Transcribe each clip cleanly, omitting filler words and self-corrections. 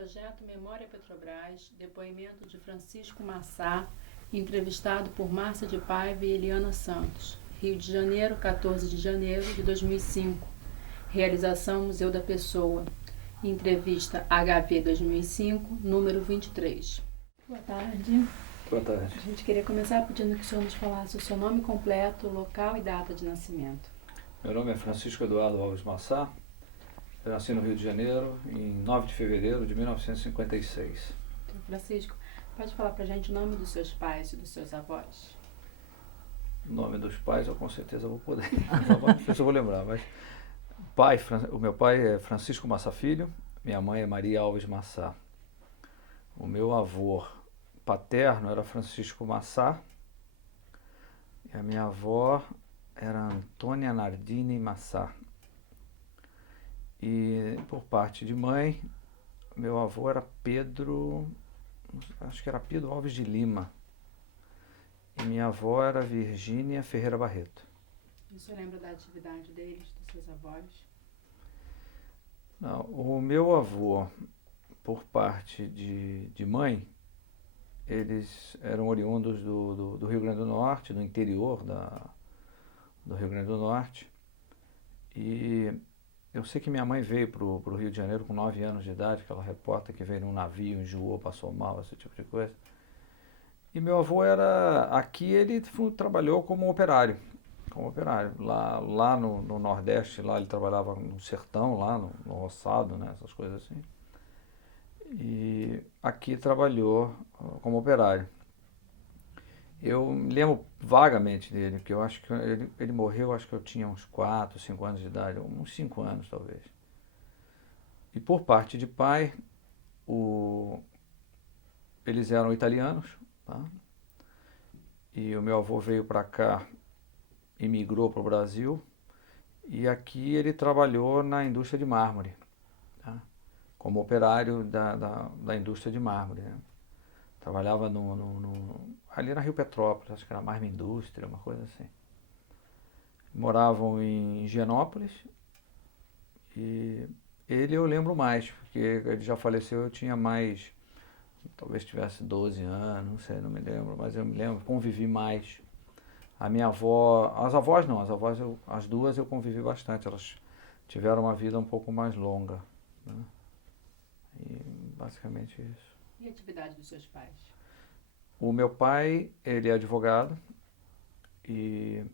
Projeto Memória Petrobras, depoimento de Francisco Massá, entrevistado por Márcia de Paiva e Eliana Santos. Rio de Janeiro, 14 de janeiro de 2005. Realização Museu da Pessoa. Entrevista HV 2005, número 23. Boa tarde. Boa tarde. A gente queria começar pedindo que o senhor nos falasse o seu nome completo, local e data de nascimento. Meu nome é Francisco Eduardo Alves Massá. Eu nasci no Rio de Janeiro em 9 de fevereiro de 1956. Francisco, pode falar pra gente o nome dos seus pais e dos seus avós? O nome dos pais eu com certeza vou poder. Não sei se eu vou lembrar, mas o meu pai é Francisco Massá Filho, minha mãe é Maria Alves Massá. O meu avô paterno era Francisco Massá e a minha avó era Antônia Nardini Massá. E por parte de mãe, meu avô era Pedro, acho que era Pedro Alves de Lima. E minha avó era Virgínia Ferreira Barreto. E o senhor lembra da atividade deles, dos seus avós? Não, o meu avô, por parte de mãe, eles eram oriundos do Rio Grande do Norte, do interior do Rio Grande do Norte. E eu sei que minha mãe veio para o Rio de Janeiro com 9 anos de idade, aquela repórter que veio num navio, enjoou, passou mal, esse tipo de coisa. E meu avô aqui ele trabalhou como operário. Lá no Nordeste, lá ele trabalhava no sertão, lá no roçado, né, essas coisas assim. E aqui trabalhou como operário. Eu me lembro vagamente dele, porque eu acho que ele morreu, acho que eu tinha uns 4, 5 anos de idade, uns 5 anos talvez. E por parte de pai, eles eram italianos, tá? E o meu avô veio para cá, imigrou para o Brasil, e aqui ele trabalhou na indústria de mármore, tá? Como operário da indústria de mármore, né? Trabalhava ali na Rio Petrópolis, acho que era mais uma indústria, uma coisa assim. Moravam em Higienópolis e ele eu lembro mais, porque ele já faleceu, eu tinha mais, talvez tivesse 12 anos, não sei, não me lembro, mas eu me lembro, convivi mais. A minha avó, as avós não, as duas eu convivi bastante, elas tiveram uma vida um pouco mais longa, né? E basicamente isso. E a atividade dos seus pais? O meu pai, ele é advogado e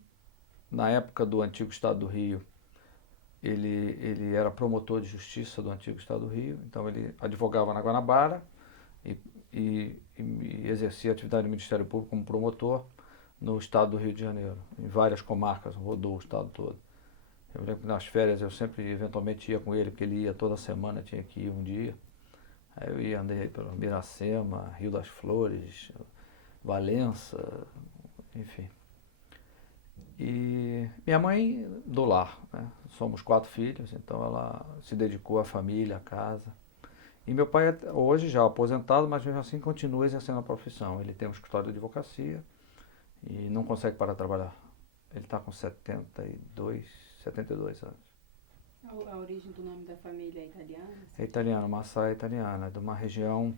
na época do antigo Estado do Rio, ele era promotor de justiça do antigo Estado do Rio, então ele advogava na Guanabara e exercia atividade no Ministério Público como promotor no Estado do Rio de Janeiro, em várias comarcas, rodou o Estado todo. Eu lembro que nas férias eu sempre eventualmente ia com ele, porque ele ia toda semana, tinha que ir um dia. Aí eu ia, andei pelo Miracema, Rio das Flores, Valença, enfim. E minha mãe do lar, né? Somos 4 filhos, então ela se dedicou à família, à casa. E meu pai hoje já aposentado, mas mesmo assim continua exercendo a profissão. Ele tem um escritório de advocacia e não consegue parar de trabalhar. Ele está com 72 anos. A origem do nome da família é italiana? É italiano, Massá é italiana, é de uma região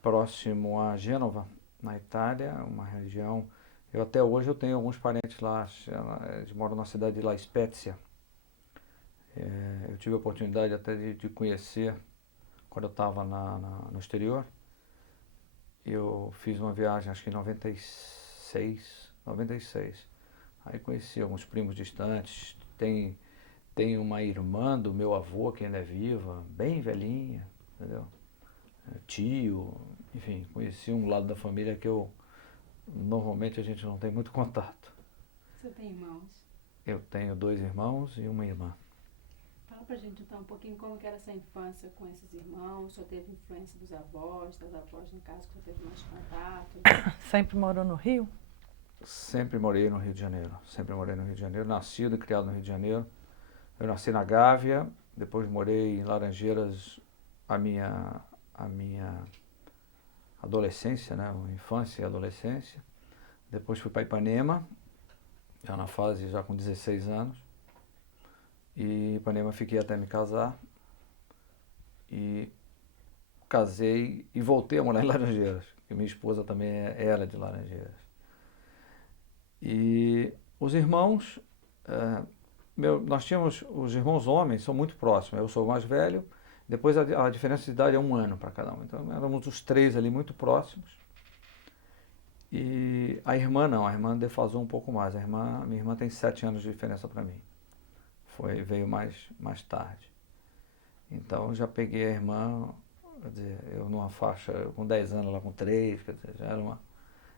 próximo a Gênova, na Itália, uma região. Até hoje eu tenho alguns parentes lá, eles moram na cidade de La Spezia. Eu tive a oportunidade até de conhecer quando eu estava no exterior. Eu fiz uma viagem, acho que em 96. Aí conheci alguns primos distantes. Tem uma irmã do meu avô que ainda é viva, bem velhinha, entendeu? Tio, enfim, conheci um lado da família que normalmente a gente não tem muito contato. Você tem irmãos? Eu tenho 2 irmãos e uma irmã. Fala pra gente então um pouquinho como que era essa infância com esses irmãos, só teve influência dos avós, das avós no caso, que só teve mais contato? Sempre morou no Rio? Sempre morei no Rio de Janeiro, nascido e criado no Rio de Janeiro. Eu nasci na Gávea, depois morei em Laranjeiras a minha adolescência, né? Infância e adolescência. Depois fui para Ipanema, já na fase já com 16 anos. E em Ipanema fiquei até me casar. E casei e voltei a morar em Laranjeiras, porque minha esposa também era de Laranjeiras. E os irmãos, nós tínhamos, os irmãos homens são muito próximos, eu sou o mais velho, depois a diferença de idade é 1 ano para cada um, então éramos os 3 ali muito próximos. E a irmã não, a irmã defasou um pouco mais, minha irmã tem 7 anos de diferença para mim, veio mais tarde. Então eu já peguei a irmã, quer dizer, eu numa faixa, com 10 anos, ela com 3, quer dizer, já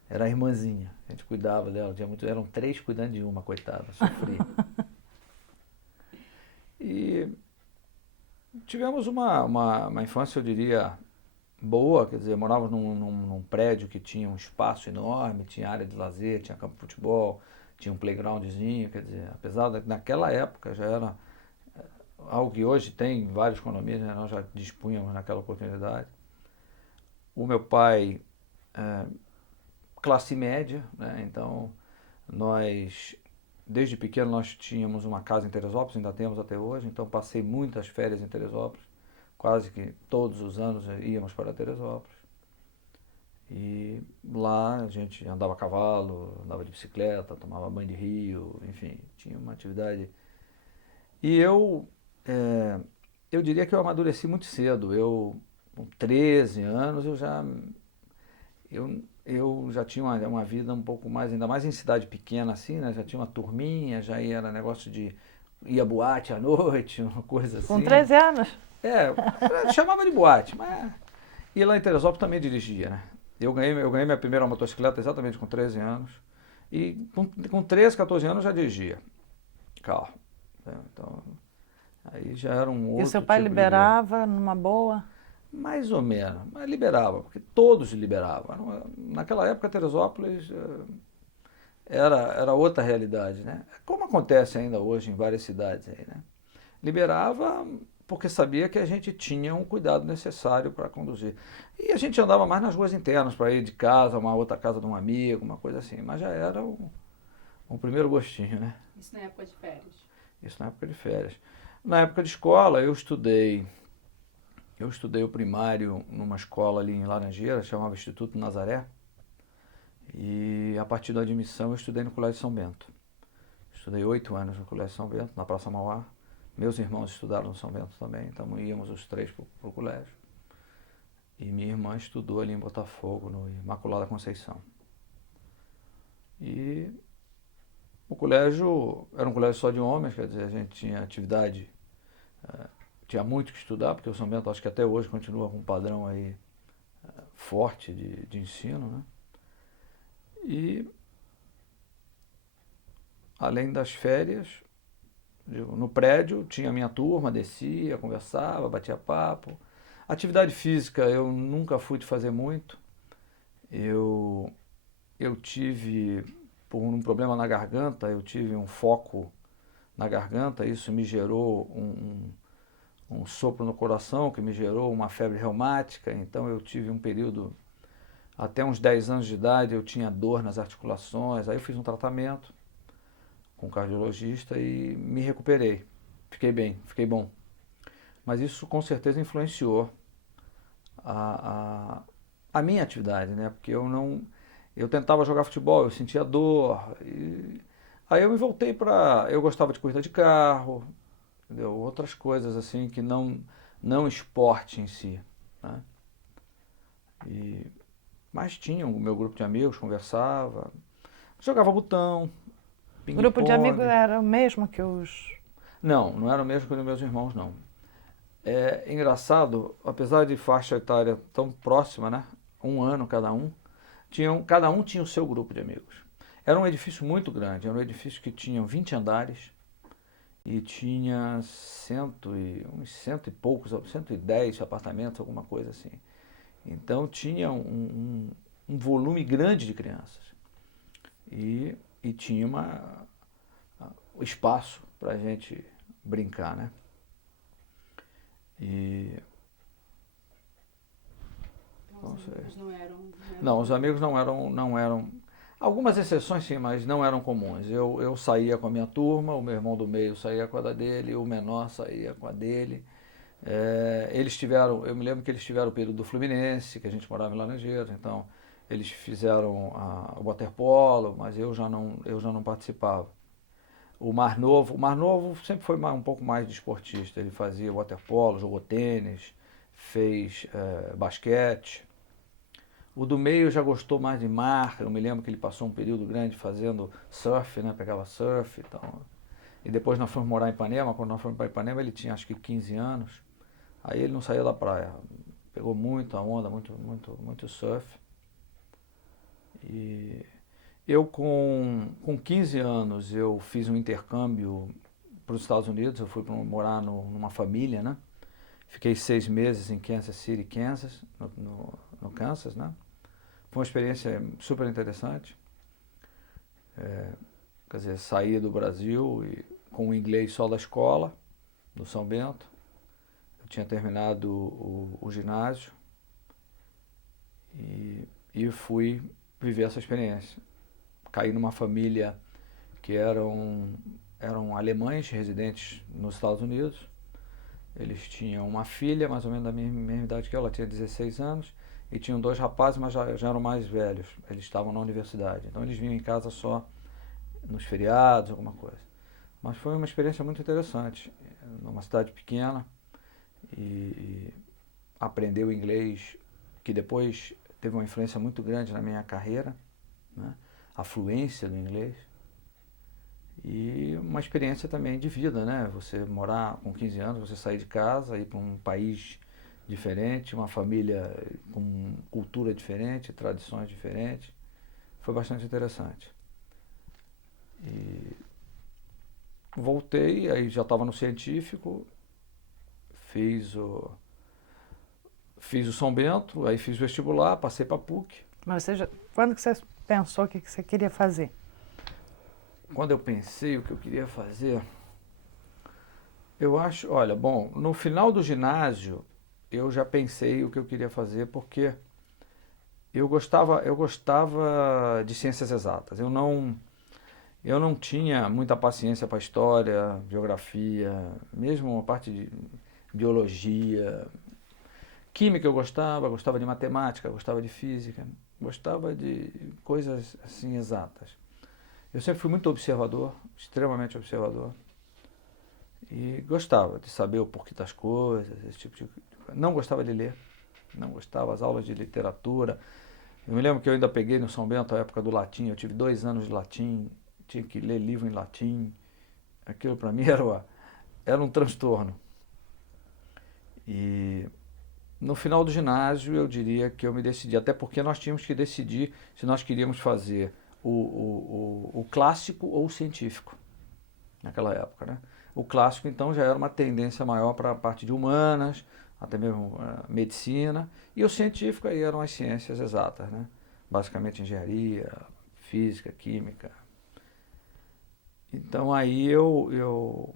era a irmãzinha, a gente cuidava dela, eram 3 cuidando de uma, coitada, sofria. E tivemos uma infância, eu diria, boa, quer dizer, morávamos num prédio que tinha um espaço enorme, tinha área de lazer, tinha campo de futebol, tinha um playgroundzinho, quer dizer, apesar naquela época já era algo que hoje tem vários condomínios, né, nós já dispunhamos naquela oportunidade. O meu pai, classe média, né, então nós, desde pequeno nós tínhamos uma casa em Teresópolis, ainda temos até hoje, então passei muitas férias em Teresópolis, quase que todos os anos íamos para Teresópolis. E lá a gente andava a cavalo, andava de bicicleta, tomava banho de rio, enfim, tinha uma atividade. E eu diria que eu amadureci muito cedo. Com 13 anos, eu já tinha uma vida um pouco mais, ainda mais em cidade pequena assim, né? Já tinha uma turminha, era negócio de ir à boate à noite, uma coisa assim. Com 13 anos? Chamava de boate, mas... E lá em Teresópolis também dirigia, né? Eu ganhei minha primeira motocicleta exatamente com 13 anos. E com 13, 14 anos já dirigia carro. Né? Então, aí já era um outro. E seu pai tipo liberava numa boa? Mais ou menos, mas liberava, porque todos liberavam. Naquela época, Teresópolis era outra realidade, né? Como acontece ainda hoje em várias cidades aí, né? Liberava porque sabia que a gente tinha um cuidado necessário para conduzir. E a gente andava mais nas ruas internas, para ir de casa, uma outra casa de um amigo, uma coisa assim. Mas já era um primeiro gostinho, né? Isso na época de férias? Isso na época de férias. Na época de escola, eu estudei o primário numa escola ali em Laranjeiras, chamava Instituto Nazaré. E a partir da admissão eu estudei no Colégio São Bento. Estudei 8 anos no Colégio São Bento, na Praça Mauá. Meus irmãos estudaram no São Bento também, então íamos os 3 para o colégio. E minha irmã estudou ali em Botafogo, no Imaculada Conceição. E o colégio era um colégio só de homens, quer dizer, a gente tinha atividade, tinha muito que estudar, porque o São Bento acho que até hoje continua com um padrão aí forte de ensino, né? E além das férias, no prédio tinha a minha turma, descia, conversava, batia papo. Atividade física eu nunca fui de fazer muito. Eu tive, por um problema na garganta, eu tive um foco na garganta, isso me gerou um sopro no coração, que me gerou uma febre reumática, então eu tive um período, até uns 10 anos de idade, eu tinha dor nas articulações, aí eu fiz um tratamento com um cardiologista e me recuperei. Fiquei bem, fiquei bom. Mas isso com certeza influenciou a minha atividade, né? Porque eu tentava jogar futebol, eu sentia dor. Aí eu me voltei eu gostava de corrida de carro, entendeu? Outras coisas assim que não esporte em si, né? Mas tinha o meu grupo de amigos, conversava, jogava botão, O grupo de ping-pong. amigos era o mesmo que os... Não era o mesmo que os meus irmãos, não. É engraçado, apesar de faixa etária tão próxima, né? 1 ano cada um, cada um tinha o seu grupo de amigos. Era um edifício muito grande, era um edifício que tinha 20 andares e tinha uns cento e poucos, 110 apartamentos, alguma coisa assim. Então tinha um volume grande de crianças e tinha espaço para a gente brincar, né? Então, os amigos não eram... Não, os amigos não eram... Algumas exceções sim, mas não eram comuns. Eu saía com a minha turma, o meu irmão do meio saía com a da dele, o menor saía com a dele. Eu me lembro que eles tiveram o período do Fluminense, que a gente morava em Laranjeiras, então eles fizeram o waterpolo, mas eu já não participava. O mais novo sempre foi um pouco mais desportista, ele fazia waterpolo, jogou tênis, fez basquete. O do meio já gostou mais de mar, eu me lembro que ele passou um período grande fazendo surf, né? Pegava surf, então. E depois nós fomos morar em Ipanema, quando nós fomos para Ipanema ele tinha acho que 15 anos, aí ele não saía da praia, pegou muita onda, muito surf. E eu com 15 anos eu fiz um intercâmbio para os Estados Unidos, eu fui morar numa família, né? Fiquei 6 meses em Kansas City, Kansas, no Kansas, né? Foi uma experiência super interessante. Quer dizer, saí do Brasil com o inglês só da escola, do São Bento. Eu tinha terminado o ginásio e fui viver essa experiência. Caí numa família que eram alemães residentes nos Estados Unidos. Eles tinham uma filha, mais ou menos da mesma idade que eu, ela tinha 16 anos, e tinham 2 rapazes, mas já eram mais velhos. Eles estavam na universidade. Então eles vinham em casa só nos feriados, alguma coisa. Mas foi uma experiência muito interessante. Numa cidade pequena, e aprender o inglês, que depois teve uma influência muito grande na minha carreira, né? A fluência do inglês. E uma experiência também de vida, né? Você morar com 15 anos, você sair de casa, ir para um país diferente, uma família com cultura diferente, tradições diferentes. Foi bastante interessante. E voltei, aí já estava no científico, fiz o São Bento, aí fiz o vestibular, passei para a PUC. Mas quando que você pensou o que você queria fazer? Quando eu pensei o que eu queria fazer, eu acho, olha, bom, no final do ginásio eu já pensei o que eu queria fazer, porque eu gostava de ciências exatas. Eu não tinha muita paciência para história, geografia, mesmo a parte de biologia. Química eu gostava de matemática, gostava de física, gostava de coisas assim exatas. Eu sempre fui muito observador, extremamente observador. E gostava de saber o porquê das coisas, esse tipo de coisa. Não gostava de ler, não gostava das aulas de literatura. Eu me lembro que eu ainda peguei no São Bento a época do latim, eu tive 2 anos de latim, tinha que ler livro em latim. Aquilo para mim era um transtorno. E no final do ginásio eu diria que eu me decidi, até porque nós tínhamos que decidir se nós queríamos fazer o clássico ou o científico, naquela época, né? O clássico então já era uma tendência maior para a parte de humanas, até mesmo medicina, e o científico aí eram as ciências exatas, né? Basicamente engenharia, física, química. Então aí eu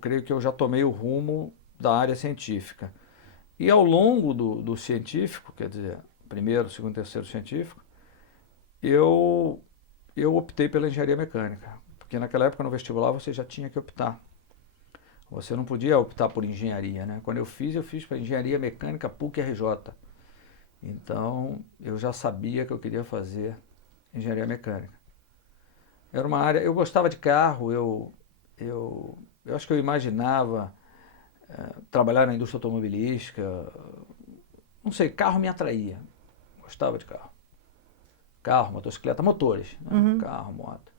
creio que eu já tomei o rumo da área científica. E ao longo do científico, quer dizer, primeiro, segundo, terceiro científico, eu optei pela engenharia mecânica, porque naquela época no vestibular você já tinha que optar. Você não podia optar por engenharia, né? Quando eu fiz para engenharia mecânica PUC-RJ. Então eu já sabia que eu queria fazer engenharia mecânica. Era uma área, eu gostava de carro, eu acho que eu imaginava trabalhar na indústria automobilística. Não sei, carro me atraía. Gostava de carro. Carro, motocicleta, motores, né? Uhum. Carro, moto.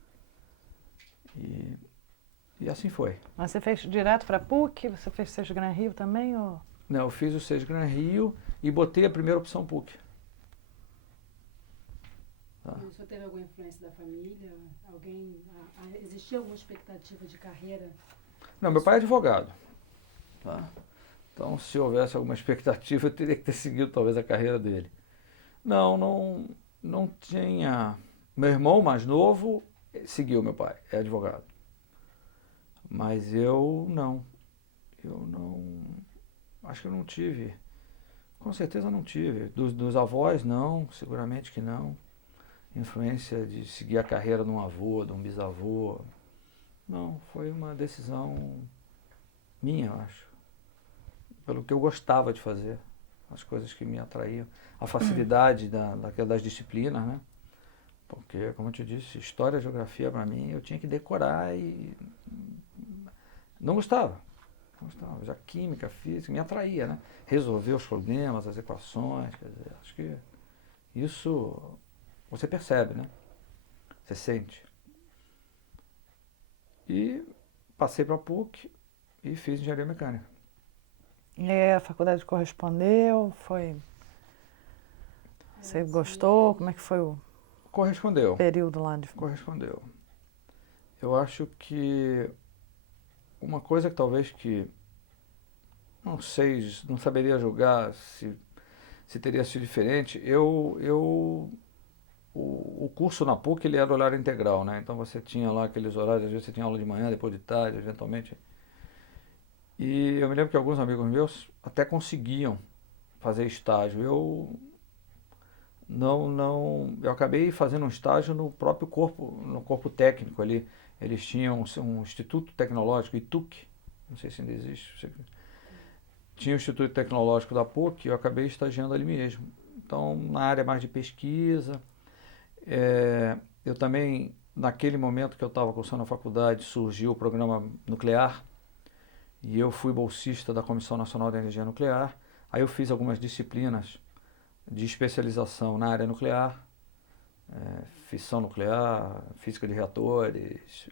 E assim foi. Mas você fez direto para a PUC? Você fez Seixas Gran Rio também? Ou... Não, eu fiz o Seixas Gran Rio e botei a primeira opção PUC. Tá. O senhor teve alguma influência da família? Existia alguma expectativa de carreira? Não, meu pai é advogado. Tá? Então, se houvesse alguma expectativa, eu teria que ter seguido talvez a carreira dele. Não tinha. Meu irmão mais novo seguiu meu pai, é advogado. Mas eu não. Acho que eu não tive. Com certeza não tive. Dos avós, não, seguramente que não. Influência de seguir a carreira de um avô, de um bisavô. Não, foi uma decisão minha, eu acho. pelo que eu gostava de fazer, as coisas que me atraíam, a facilidade das disciplinas, né? Porque, como eu te disse, história e geografia para mim eu tinha que decorar e não gostava. Não gostava. Já química, física, me atraía, né? Resolver os problemas, as equações, quer dizer, acho que isso você percebe, né? Você sente. E passei para a PUC e fiz engenharia mecânica. E aí a faculdade correspondeu? Foi... Você gostou? Como é que foi o Correspondeu. período lá de... Correspondeu. Eu acho que uma coisa que talvez que não sei, não saberia julgar se teria sido diferente. O curso na PUC ele era horário integral, né? Então você tinha lá aqueles horários, às vezes você tinha aula de manhã, depois de tarde, eventualmente. E eu me lembro que alguns amigos meus até conseguiam fazer estágio. Eu acabei fazendo um estágio no próprio corpo, no corpo técnico ali. Eles tinham um Instituto Tecnológico, ITUC, não sei se ainda existe. Tinha o Instituto Tecnológico da PUC e eu acabei estagiando ali mesmo. Então, na área mais de pesquisa. Eu também, naquele momento que eu estava cursando a faculdade, surgiu o programa nuclear e eu fui bolsista da Comissão Nacional de Energia Nuclear. Aí eu fiz algumas disciplinas de especialização na área nuclear, fissão nuclear, física de reatores,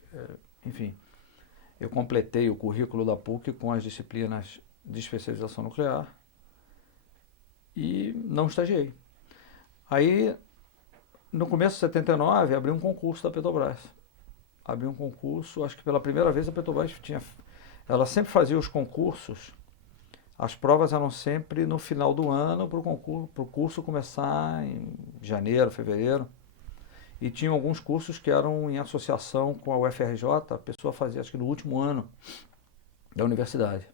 enfim. Eu completei o currículo da PUC com as disciplinas de especialização nuclear e não estagiei. Aí, no começo de 79, abri um concurso da Petrobras. Abri um concurso, acho que pela primeira vez a Petrobras ela sempre fazia os concursos, as provas eram sempre no final do ano para o curso começar em janeiro, fevereiro. E tinha alguns cursos que eram em associação com a UFRJ, a pessoa fazia acho que no último ano da universidade,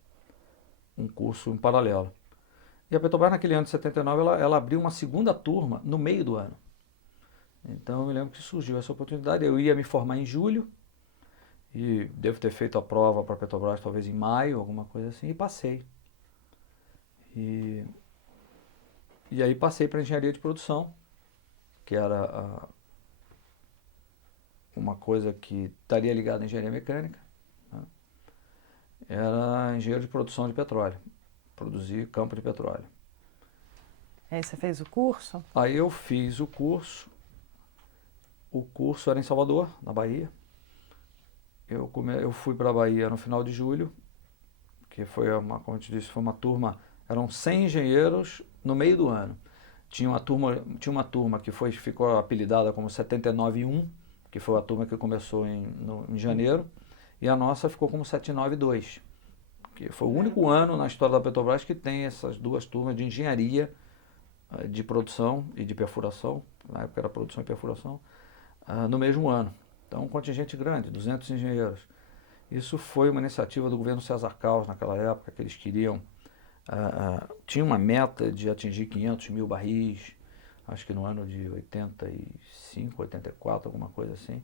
um curso em paralelo. E a Petrobras naquele ano de 79, ela abriu uma segunda turma no meio do ano. Então eu me lembro que surgiu essa oportunidade, eu ia me formar em julho, e devo ter feito a prova para a Petrobras talvez em maio, alguma coisa assim, e passei. E aí passei para engenharia de produção, que era uma coisa que estaria ligada à engenharia mecânica, né? Era engenheiro de produção de petróleo, produzir campo de petróleo. Aí você fez o curso? Aí eu fiz o curso era em Salvador, na Bahia. Eu fui para a Bahia no final de julho, que foi como eu te disse, foi uma turma, eram 100 engenheiros no meio do ano. Tinha uma turma que ficou apelidada como 79-1, que foi a turma que começou em janeiro, e a nossa ficou como 792, que foi o único ano na história da Petrobras que tem essas duas turmas de engenharia, de produção e de perfuração, na época era produção e perfuração, no mesmo ano. Então, um contingente grande, 200 engenheiros. Isso foi uma iniciativa do governo César Caos naquela época, que eles queriam... tinha uma meta de atingir 500 mil barris, acho que no ano de 85, 84, alguma coisa assim.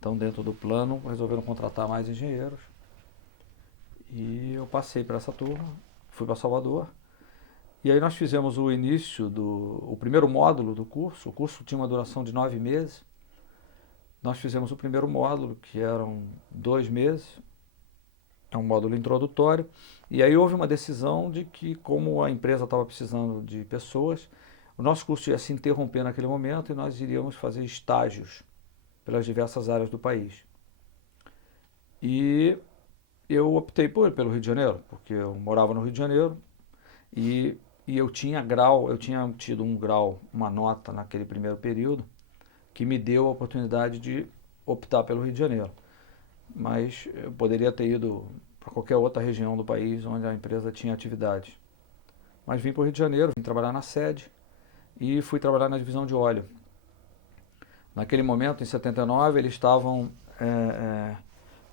Então, dentro do plano, resolveram contratar mais engenheiros. E eu passei para essa turma, fui para Salvador. E aí nós fizemos o primeiro módulo do curso. O curso tinha uma duração de 9 meses. Nós fizemos o primeiro módulo, que eram 2 meses. É um módulo introdutório. E aí houve uma decisão de que, como a empresa estava precisando de pessoas, o nosso curso ia se interromper naquele momento e nós iríamos fazer estágios pelas diversas áreas do país. E eu optei pelo Rio de Janeiro, porque eu morava no Rio de Janeiro e eu tinha tido um grau, uma nota naquele primeiro período, que me deu a oportunidade de optar pelo Rio de Janeiro. Mas eu poderia ter ido para qualquer outra região do país onde a empresa tinha atividade. Mas vim para o Rio de Janeiro, vim trabalhar na sede e fui trabalhar na divisão de óleo. Naquele momento, em 79, eles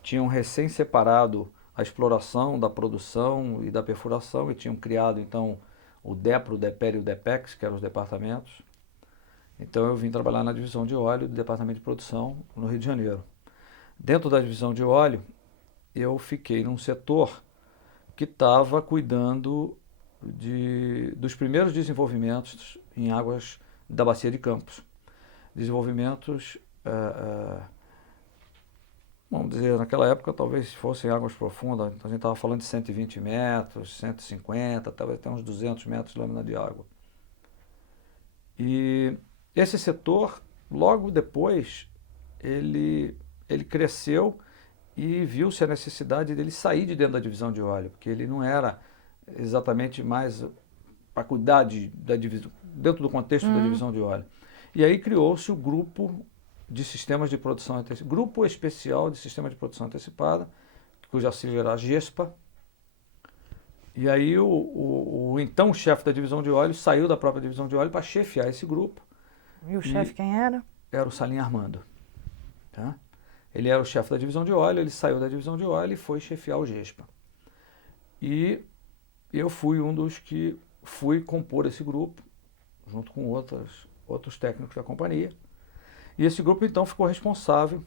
tinham recém separado a exploração da produção e da perfuração e tinham criado então o DEPRO, o DEPER e o DEPEX, que eram os departamentos. Então eu vim trabalhar na divisão de óleo do departamento de produção no Rio de Janeiro. Dentro da divisão de óleo, eu fiquei num setor que estava cuidando dos primeiros desenvolvimentos em águas da Bacia de Campos. Desenvolvimentos, vamos dizer, naquela época talvez fossem águas profundas, então a gente estava falando de 120 metros, 150, talvez até uns 200 metros de lâmina de água. E esse setor, logo depois, ele cresceu e viu-se a necessidade dele sair de dentro da divisão de óleo, porque ele não era exatamente mais para cuidar da divisão, dentro do contexto da divisão de óleo. E aí criou-se o grupo de sistemas de produção antecipada, grupo especial de sistemas de produção antecipada, cuja sigla era GESPA. E aí o então chefe da divisão de óleo saiu da própria divisão de óleo para chefiar esse grupo. E o chefe quem era? Era o Salim Armando. Tá? Ele era o chefe da divisão de óleo, ele saiu da divisão de óleo e foi chefiar o GESPA. E eu fui um dos que fui compor esse grupo, junto com outros técnicos da companhia. E esse grupo, então, ficou responsável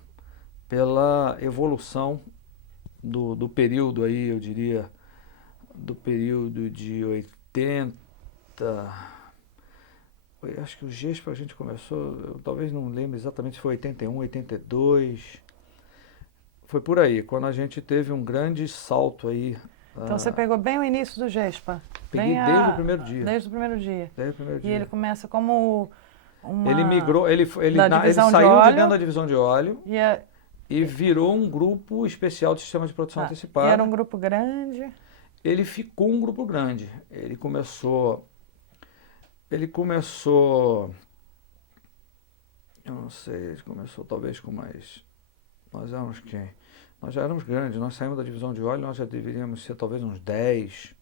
pela evolução do período aí, eu diria, do período de 80... Acho que o GESPA a gente começou, eu talvez não lembre exatamente se foi 81, 82... Foi por aí, quando a gente teve um grande salto aí. Então você pegou bem o início do GESPA? Peguei desde o primeiro dia. Desde o primeiro dia. Desde o primeiro dia. E ele começa como uma... Ele migrou, ele saiu de dentro da divisão de óleo e virou um grupo especial de sistemas de produção antecipada. E era um grupo grande? Ele ficou um grupo grande. Ele começou, eu não sei, ele começou talvez com mais... Nós éramos quem? Nós já éramos grandes, nós saímos da divisão de óleo, nós já deveríamos ser talvez uns 10.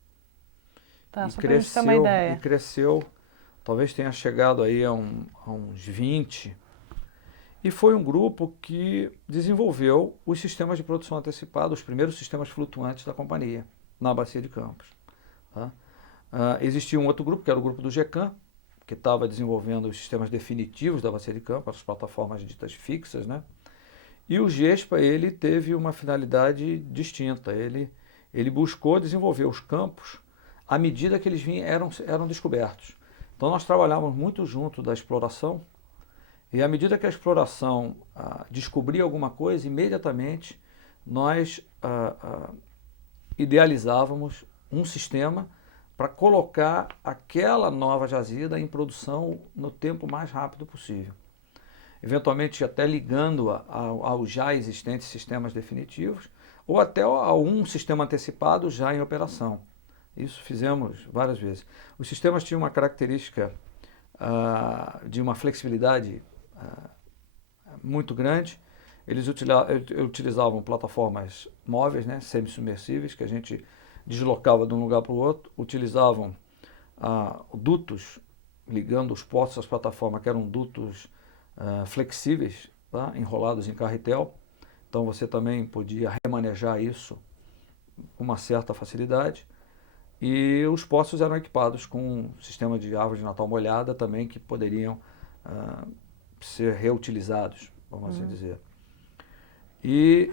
Tá, e só pra gente ter uma ideia. E cresceu, talvez tenha chegado aí a uns 20. E foi um grupo que desenvolveu os sistemas de produção antecipada, os primeiros sistemas flutuantes da companhia, na Bacia de Campos. Tá? Existia um outro grupo, que era o grupo do GECAM, que estava desenvolvendo os sistemas definitivos da Bacia de Campos, as plataformas ditas fixas, né? E o GESPA, ele teve uma finalidade distinta. Ele buscou desenvolver os campos à medida que eles eram descobertos. Então nós trabalhávamos muito junto da exploração e à medida que a exploração descobria alguma coisa, imediatamente nós idealizávamos um sistema para colocar aquela nova jazida em produção no tempo mais rápido possível. Eventualmente até ligando aos já existentes sistemas definitivos, ou até a um sistema antecipado já em operação. Isso fizemos várias vezes. Os sistemas tinham uma característica de uma flexibilidade muito grande. Eles utilizavam plataformas móveis, né, semi-submersíveis, que a gente deslocava de um lugar para o outro. Utilizavam dutos ligando os postos às plataformas, que eram dutos flexíveis, tá? Enrolados em carretel. Então você também podia remanejar isso com uma certa facilidade. E os postos eram equipados com um sistema de árvore de Natal molhada também, que poderiam ser reutilizados, vamos assim dizer. E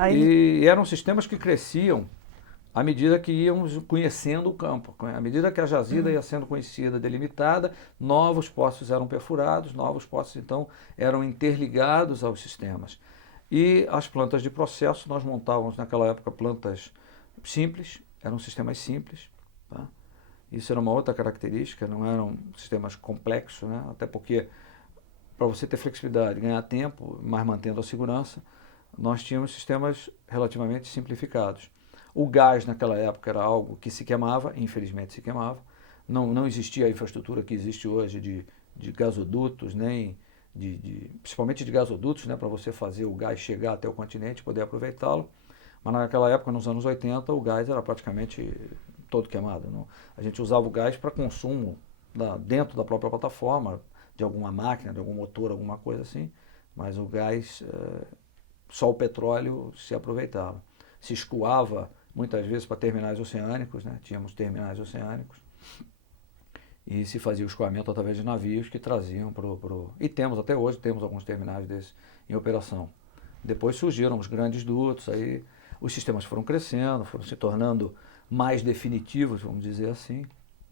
eram sistemas que cresciam à medida que íamos conhecendo o campo. À medida que a jazida ia sendo conhecida, delimitada, novos poços eram perfurados, novos poços então eram interligados aos sistemas. E as plantas de processo, nós montávamos naquela época plantas simples, eram sistemas simples. Tá? Isso era uma outra característica, não eram sistemas complexos, né? Até porque para você ter flexibilidade, ganhar tempo, mas mantendo a segurança, nós tínhamos sistemas relativamente simplificados. O gás naquela época era algo que se queimava, infelizmente se queimava. Não existia a infraestrutura que existe hoje de gasodutos, nem principalmente de gasodutos, né, para você fazer o gás chegar até o continente e poder aproveitá-lo. Mas naquela época, nos anos 80, o gás era praticamente todo queimado. A gente usava o gás para consumo dentro da própria plataforma, de alguma máquina, de algum motor, alguma coisa assim. Mas o gás, só o petróleo se aproveitava. Se escoava muitas vezes para terminais oceânicos, né? Tínhamos terminais oceânicos, e se fazia o escoamento através de navios que traziam e temos até hoje, temos alguns terminais desses em operação. Depois surgiram os grandes dutos, aí os sistemas foram crescendo, foram se tornando mais definitivos, vamos dizer assim,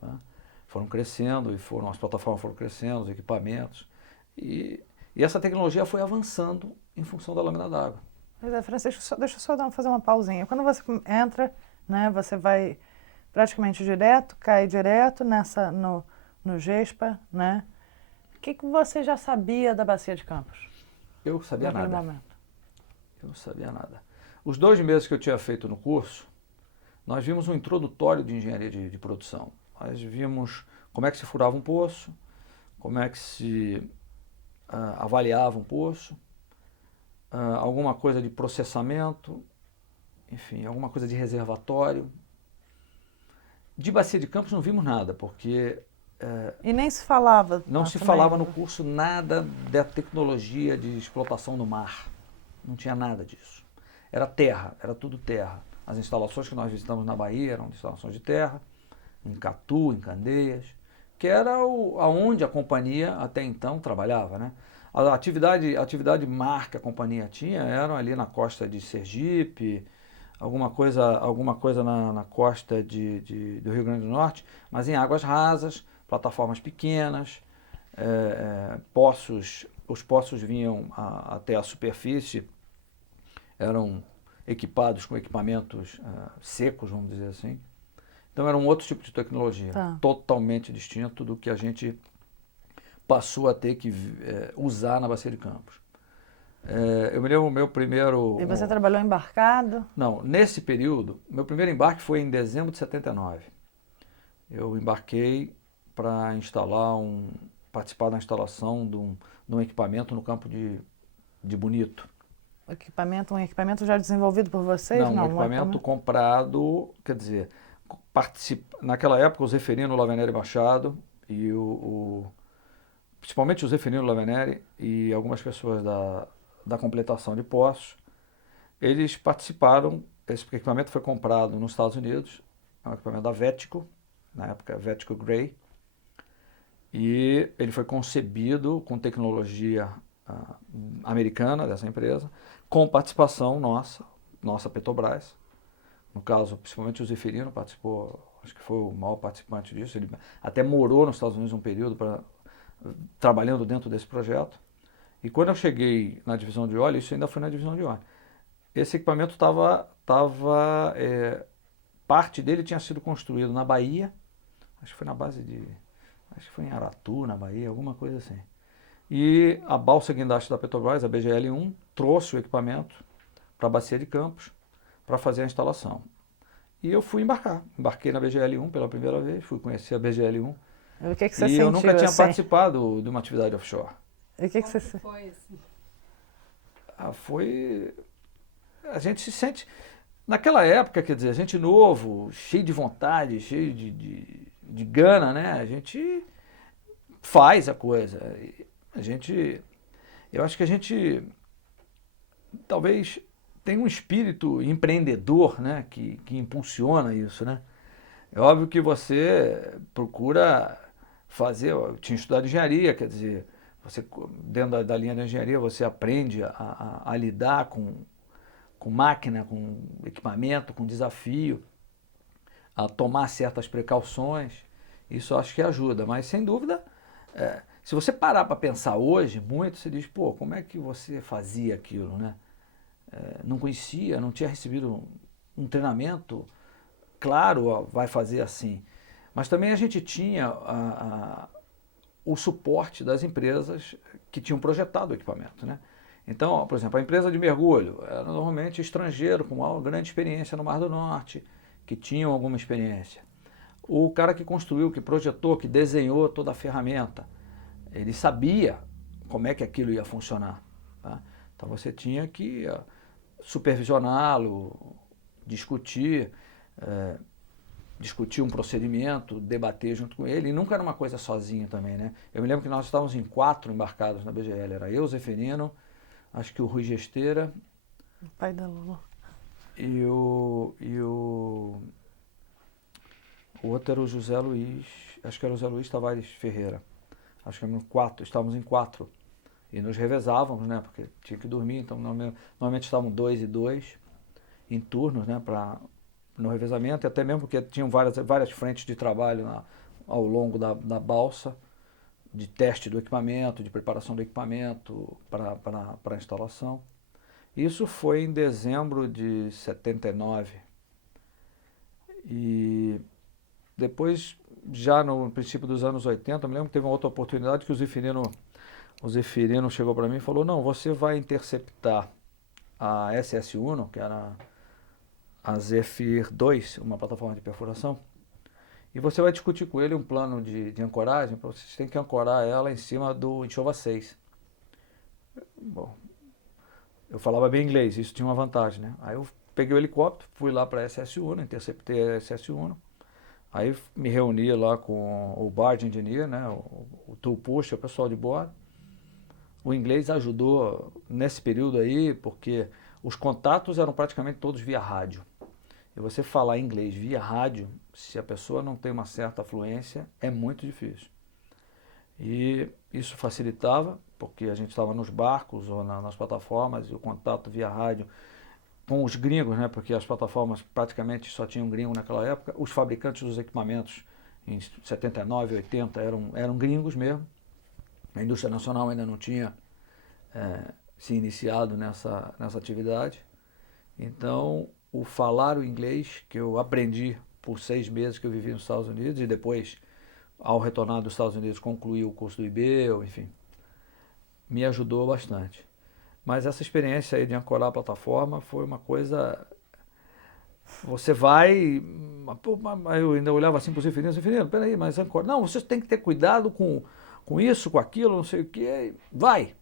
Tá? Foram crescendo, as plataformas foram crescendo, os equipamentos. E essa tecnologia foi avançando em função da lâmina d'água. Pois é, Francisco, deixa eu só fazer uma pausinha. Quando você entra, né, você vai praticamente direto, cai direto no GESPA, né? O que você já sabia da Bacia de Campos? Eu sabia naquele nada. momento? Eu não sabia nada. Os 2 meses que eu tinha feito no curso, nós vimos um introdutório de engenharia de produção. Nós vimos como é que se furava um poço, como é que se avaliava um poço, alguma coisa de processamento, enfim, alguma coisa de reservatório. De Bacia de Campos não vimos nada, porque E nem se falava. não se falava no curso nada da tecnologia de explotação do mar. Não tinha nada disso. Era terra, era tudo terra. As instalações que nós visitamos na Bahia eram instalações de terra, em Catu, em Candeias, que era aonde a companhia até então trabalhava, né? A atividade mar que a companhia tinha eram ali na costa de Sergipe, alguma coisa na costa do Rio Grande do Norte, mas em águas rasas, plataformas pequenas, poços. Os poços vinham até a superfície, eram equipados com equipamentos secos, vamos dizer assim. Então era um outro tipo de tecnologia, totalmente distinto do que a gente passou a ter que usar na Bacia de Campos. Eu me lembro o meu primeiro... E você trabalhou embarcado? Não, nesse período, meu primeiro embarque foi em dezembro de 79. Eu embarquei para participar da instalação de um equipamento no campo de Bonito. Um equipamento já desenvolvido por vocês? Não, um equipamento comprado, quer dizer, naquela época o Zeferino Laveneri Machado e principalmente o Zeferino Laveneri e algumas pessoas da completação de poços, eles participaram. Esse equipamento foi comprado nos Estados Unidos, é um equipamento da Vetco, na época Vetco Gray, e ele foi concebido com tecnologia americana dessa empresa, com participação nossa Petrobras. No caso, principalmente o Zeferino participou, acho que foi o maior participante disso. Ele até morou nos Estados Unidos um período trabalhando dentro desse projeto. E quando eu cheguei na divisão de óleo, isso ainda foi na divisão de óleo, esse equipamento parte dele tinha sido construído na Bahia, acho que foi acho que foi em Aratu, na Bahia, alguma coisa assim. E a balsa guindaste da Petrobras, a BGL-1, trouxe o equipamento para a Bacia de Campos para fazer a instalação. E eu fui embarquei na BGL-1 pela primeira vez, fui conhecer a BGL-1. O que você e sentiu, eu nunca tinha assim? participado de uma atividade offshore. E o que Como você... foi assim? A gente se sente... Naquela época, quer dizer, a gente novo, cheio de vontade, cheio de gana, né? A gente faz a coisa. Eu acho que a gente talvez tem um espírito empreendedor, né? Que impulsiona isso, né? É óbvio que você procura fazer... Eu tinha estudado engenharia, quer dizer, você, dentro da linha da engenharia, você aprende a lidar com máquina, com equipamento, com desafio, a tomar certas precauções. Isso eu acho que ajuda, mas sem dúvida, se você parar para pensar hoje, muito, você diz, pô, como é que você fazia aquilo, né? Não conhecia, não tinha recebido um treinamento, claro, vai fazer assim. Mas também a gente tinha o suporte das empresas que tinham projetado o equipamento, né? Então, por exemplo, a empresa de mergulho era normalmente estrangeiro, com uma grande experiência no Mar do Norte, que tinham alguma experiência. O cara que construiu, que projetou, que desenhou toda a ferramenta, ele sabia como é que aquilo ia funcionar. Tá? Então você tinha que supervisioná-lo, discutir um procedimento, debater junto com ele, e nunca era uma coisa sozinho também, né? Eu me lembro que nós estávamos em 4 embarcados na BGL, era eu, Zeferino, acho que o Rui Gesteira, O pai da Lulu. e o outro era o José Luiz, acho que era o José Luiz Tavares Ferreira. Acho que éramos 4, estávamos em 4. E nos revezávamos, né? Porque tinha que dormir, então normalmente estavam 2 e 2 em turnos, né? No revezamento, e até mesmo porque tinham várias frentes de trabalho ao longo da balsa, de teste do equipamento, de preparação do equipamento para a instalação. Isso foi em dezembro de 79. E depois, já no princípio dos anos 80, me lembro que teve uma outra oportunidade que o Zefirino chegou para mim e falou, não, você vai interceptar a SS-1, que era a Zephyr 2, uma plataforma de perfuração, e você vai discutir com ele um plano de ancoragem, para vocês têm que ancorar ela em cima do Anchova 6. Bom, eu falava bem inglês, isso tinha uma vantagem, né? Aí eu peguei o helicóptero, fui lá para a SS-1, interceptei a SS-1, aí me reuni lá com o Barge Engineer, né? O tool pusher, o pessoal de bordo. O inglês ajudou nesse período aí, porque os contatos eram praticamente todos via rádio. E você falar inglês via rádio, se a pessoa não tem uma certa fluência, é muito difícil. E isso facilitava, porque a gente estava nos barcos ou nas plataformas, e o contato via rádio com os gringos, né, porque as plataformas praticamente só tinham gringo naquela época. Os fabricantes dos equipamentos em 79, 80 eram gringos mesmo. A indústria nacional ainda não tinha se iniciado nessa atividade. Então, o falar o inglês, que eu aprendi por 6 meses que eu vivi nos Estados Unidos, e depois, ao retornar dos Estados Unidos, concluí o curso do IBEL, enfim, me ajudou bastante. Mas essa experiência aí de ancorar a plataforma foi uma coisa... Você vai... Eu ainda olhava assim para o Zefirino, peraí, mas ancora... Não, você tem que ter cuidado com isso, com aquilo, não sei o quê. Vai!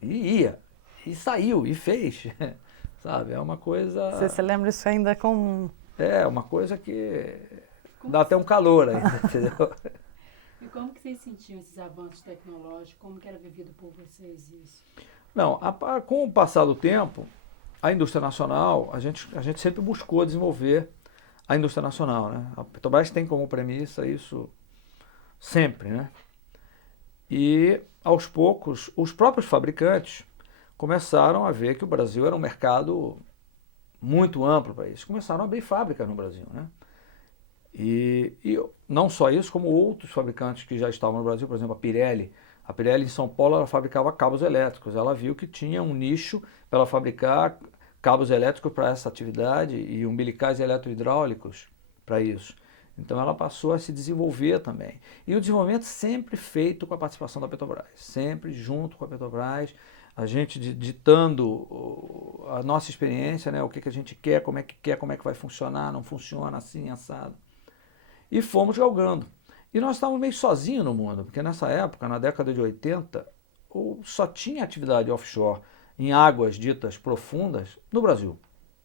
E ia. E saiu, e fez. Sabe? É uma coisa... Você se lembra isso ainda com... É, uma coisa que dá até um calor ainda, entendeu? E como que vocês sentiam esses avanços tecnológicos? Como que era vivido por vocês isso? Não, com o passar do tempo, a indústria nacional, a gente sempre buscou desenvolver a indústria nacional, né? A Petrobras tem como premissa isso sempre, né? E, aos poucos, os próprios fabricantes começaram a ver que o Brasil era um mercado muito amplo para isso. Começaram a abrir fábricas no Brasil, né? E não só isso, como outros fabricantes que já estavam no Brasil, por exemplo, a Pirelli. A Pirelli em São Paulo ela fabricava cabos elétricos. Ela viu que tinha um nicho para ela fabricar cabos elétricos para essa atividade e umbilicais eletrohidráulicos para isso. Então ela passou a se desenvolver também. E o desenvolvimento sempre feito com a participação da Petrobras, sempre junto com a Petrobras, a gente ditando a nossa experiência, né, o que a gente quer, como é que vai funcionar, não funciona assim, assado. E fomos galgando. E nós estávamos meio sozinhos no mundo, porque nessa época, na década de 80, só tinha atividade offshore em águas ditas profundas no Brasil.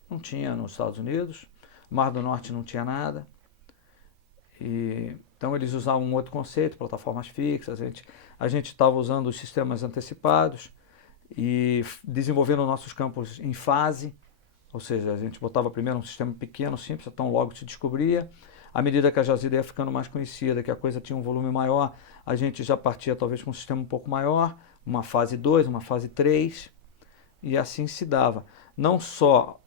Não tinha nos Estados Unidos, Mar do Norte não tinha nada. Então eles usavam um outro conceito, plataformas fixas, a gente estava usando os sistemas antecipados e desenvolvendo nossos campos em fase, ou seja, a gente botava primeiro um sistema pequeno, simples, então logo se descobria. À medida que a jazida ia ficando mais conhecida, que a coisa tinha um volume maior, a gente já partia talvez com um sistema um pouco maior, uma fase 2, uma fase 3, e assim se dava. Não só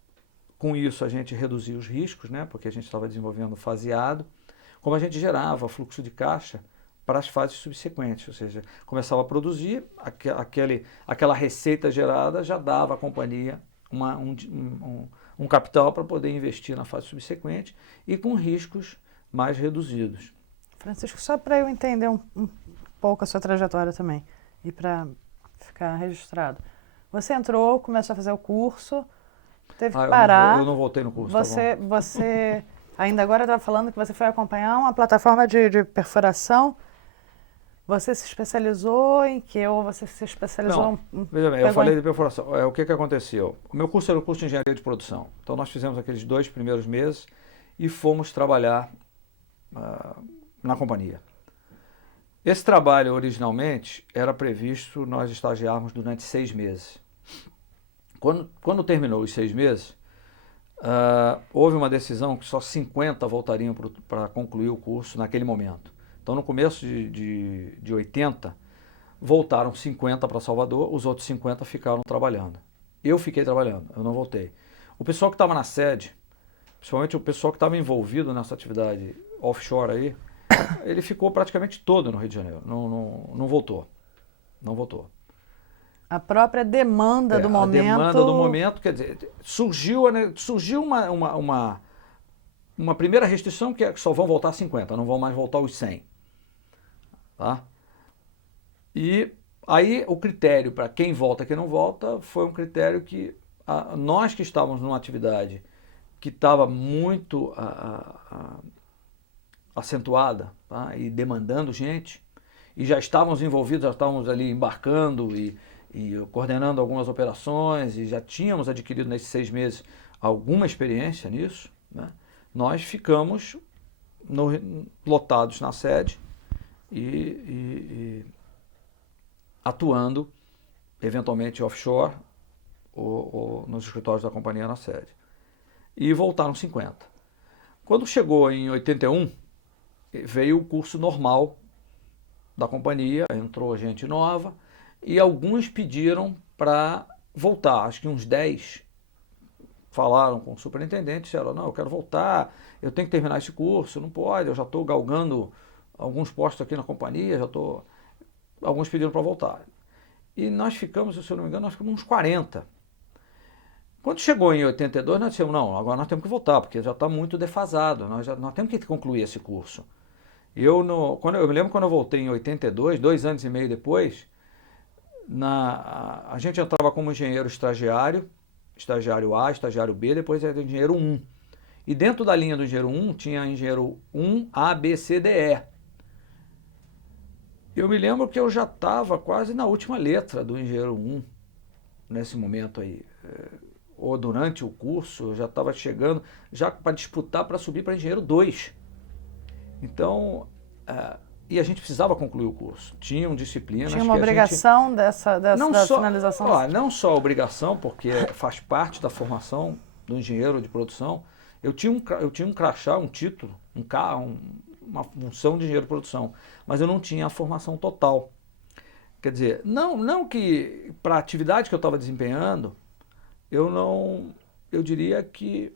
com isso a gente reduzia os riscos, né, porque a gente estava desenvolvendo faseado, como a gente gerava fluxo de caixa para as fases subsequentes, ou seja, começava a produzir, aquela receita gerada já dava à companhia um capital para poder investir na fase subsequente e com riscos mais reduzidos. Francisco, só para eu entender um pouco a sua trajetória também e para ficar registrado. Você entrou, começou a fazer o curso, teve que parar. Eu não voltei no curso. Você ainda agora estava falando que você foi acompanhar uma plataforma de perfuração. Você se especializou em que? Ou você se especializou... Não, veja bem, eu falei de perfuração. O que aconteceu? O meu curso era o curso de engenharia de produção. Então nós fizemos aqueles 2 primeiros meses e fomos trabalhar na companhia. Esse trabalho, originalmente, era previsto nós estagiarmos durante 6 meses. Quando terminou os 6 meses, houve uma decisão que só 50 voltariam para concluir o curso naquele momento. Então, no começo de 80, voltaram 50 para Salvador, os outros 50 ficaram trabalhando. Eu fiquei trabalhando, eu não voltei. O pessoal que estava na sede, principalmente o pessoal que estava envolvido nessa atividade offshore aí, ele ficou praticamente todo no Rio de Janeiro, não voltou, não voltou. A própria demanda do momento... A demanda do momento, quer dizer, surgiu uma primeira restrição que é que só vão voltar 50, não vão mais voltar os 100. Tá? E aí o critério para quem volta e quem não volta foi um critério que nós que estávamos numa atividade que estava muito acentuada, tá? E demandando gente, e já estávamos envolvidos, já estávamos ali embarcando e coordenando algumas operações, e já tínhamos adquirido nesses 6 meses alguma experiência nisso, né? Nós ficamos lotados na sede e atuando eventualmente offshore ou nos escritórios da companhia na sede. E voltaram 50. Quando chegou em 81, veio o curso normal da companhia, entrou gente nova e alguns pediram para voltar, acho que uns 10 falaram com o superintendente, disseram, não, eu quero voltar, eu tenho que terminar esse curso, não pode, eu já estou galgando alguns postos aqui na companhia, alguns pediram para voltar. E nós ficamos, se eu não me engano, nós ficamos uns 40. Quando chegou em 82, nós dissemos, não, agora nós temos que voltar, porque já está muito defasado, nós temos que concluir esse curso. Eu me lembro quando eu voltei em 82, 2 anos e meio depois, a gente entrava como engenheiro estagiário A, estagiário B, depois era engenheiro 1. E dentro da linha do engenheiro 1 tinha engenheiro 1, A, B, C, D, E. Eu me lembro que eu já estava quase na última letra do engenheiro 1, nesse momento aí. Ou durante o curso, eu já estava chegando, já para disputar para subir para engenheiro 2. Então, e a gente precisava concluir o curso. Tinham disciplinas. Tinha uma obrigação da finalização? Não só a obrigação, porque faz parte da formação do engenheiro de produção. Eu tinha um crachá, um título, uma função de engenheiro de produção, mas eu não tinha a formação total. Quer dizer, não que para a atividade que eu estava desempenhando, eu diria que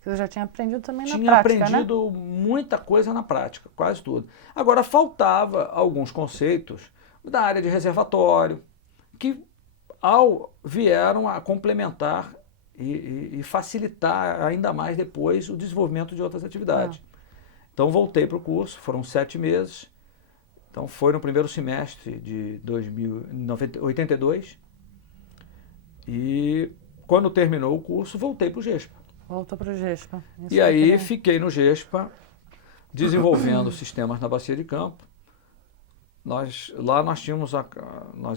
você já tinha aprendido também na prática, prática, aprendido, né? Muita coisa na prática, quase tudo. Agora, faltava alguns conceitos da área de reservatório, que vieram a complementar e facilitar ainda mais depois o desenvolvimento de outras atividades. Então, voltei para o curso, foram 7 meses. Então, foi no primeiro semestre de 82. E quando terminou o curso, voltei para o GESPA. Voltou para o GESPA. E aí fiquei no GESPA, desenvolvendo sistemas na bacia de campo. Nós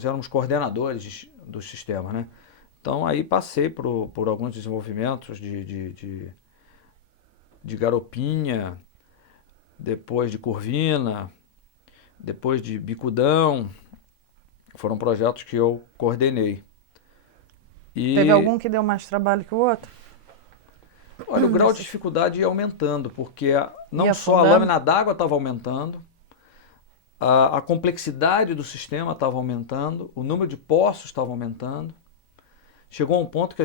éramos coordenadores dos sistemas, né? Então aí passei por alguns desenvolvimentos de garopinha, depois de curvina, depois de bicudão. Foram projetos que eu coordenei. Teve algum que deu mais trabalho que o outro? Olha, o grau de dificuldade ia aumentando, porque não só a lâmina d'água estava aumentando, a complexidade do sistema estava aumentando, o número de poços estava aumentando. Chegou a um ponto que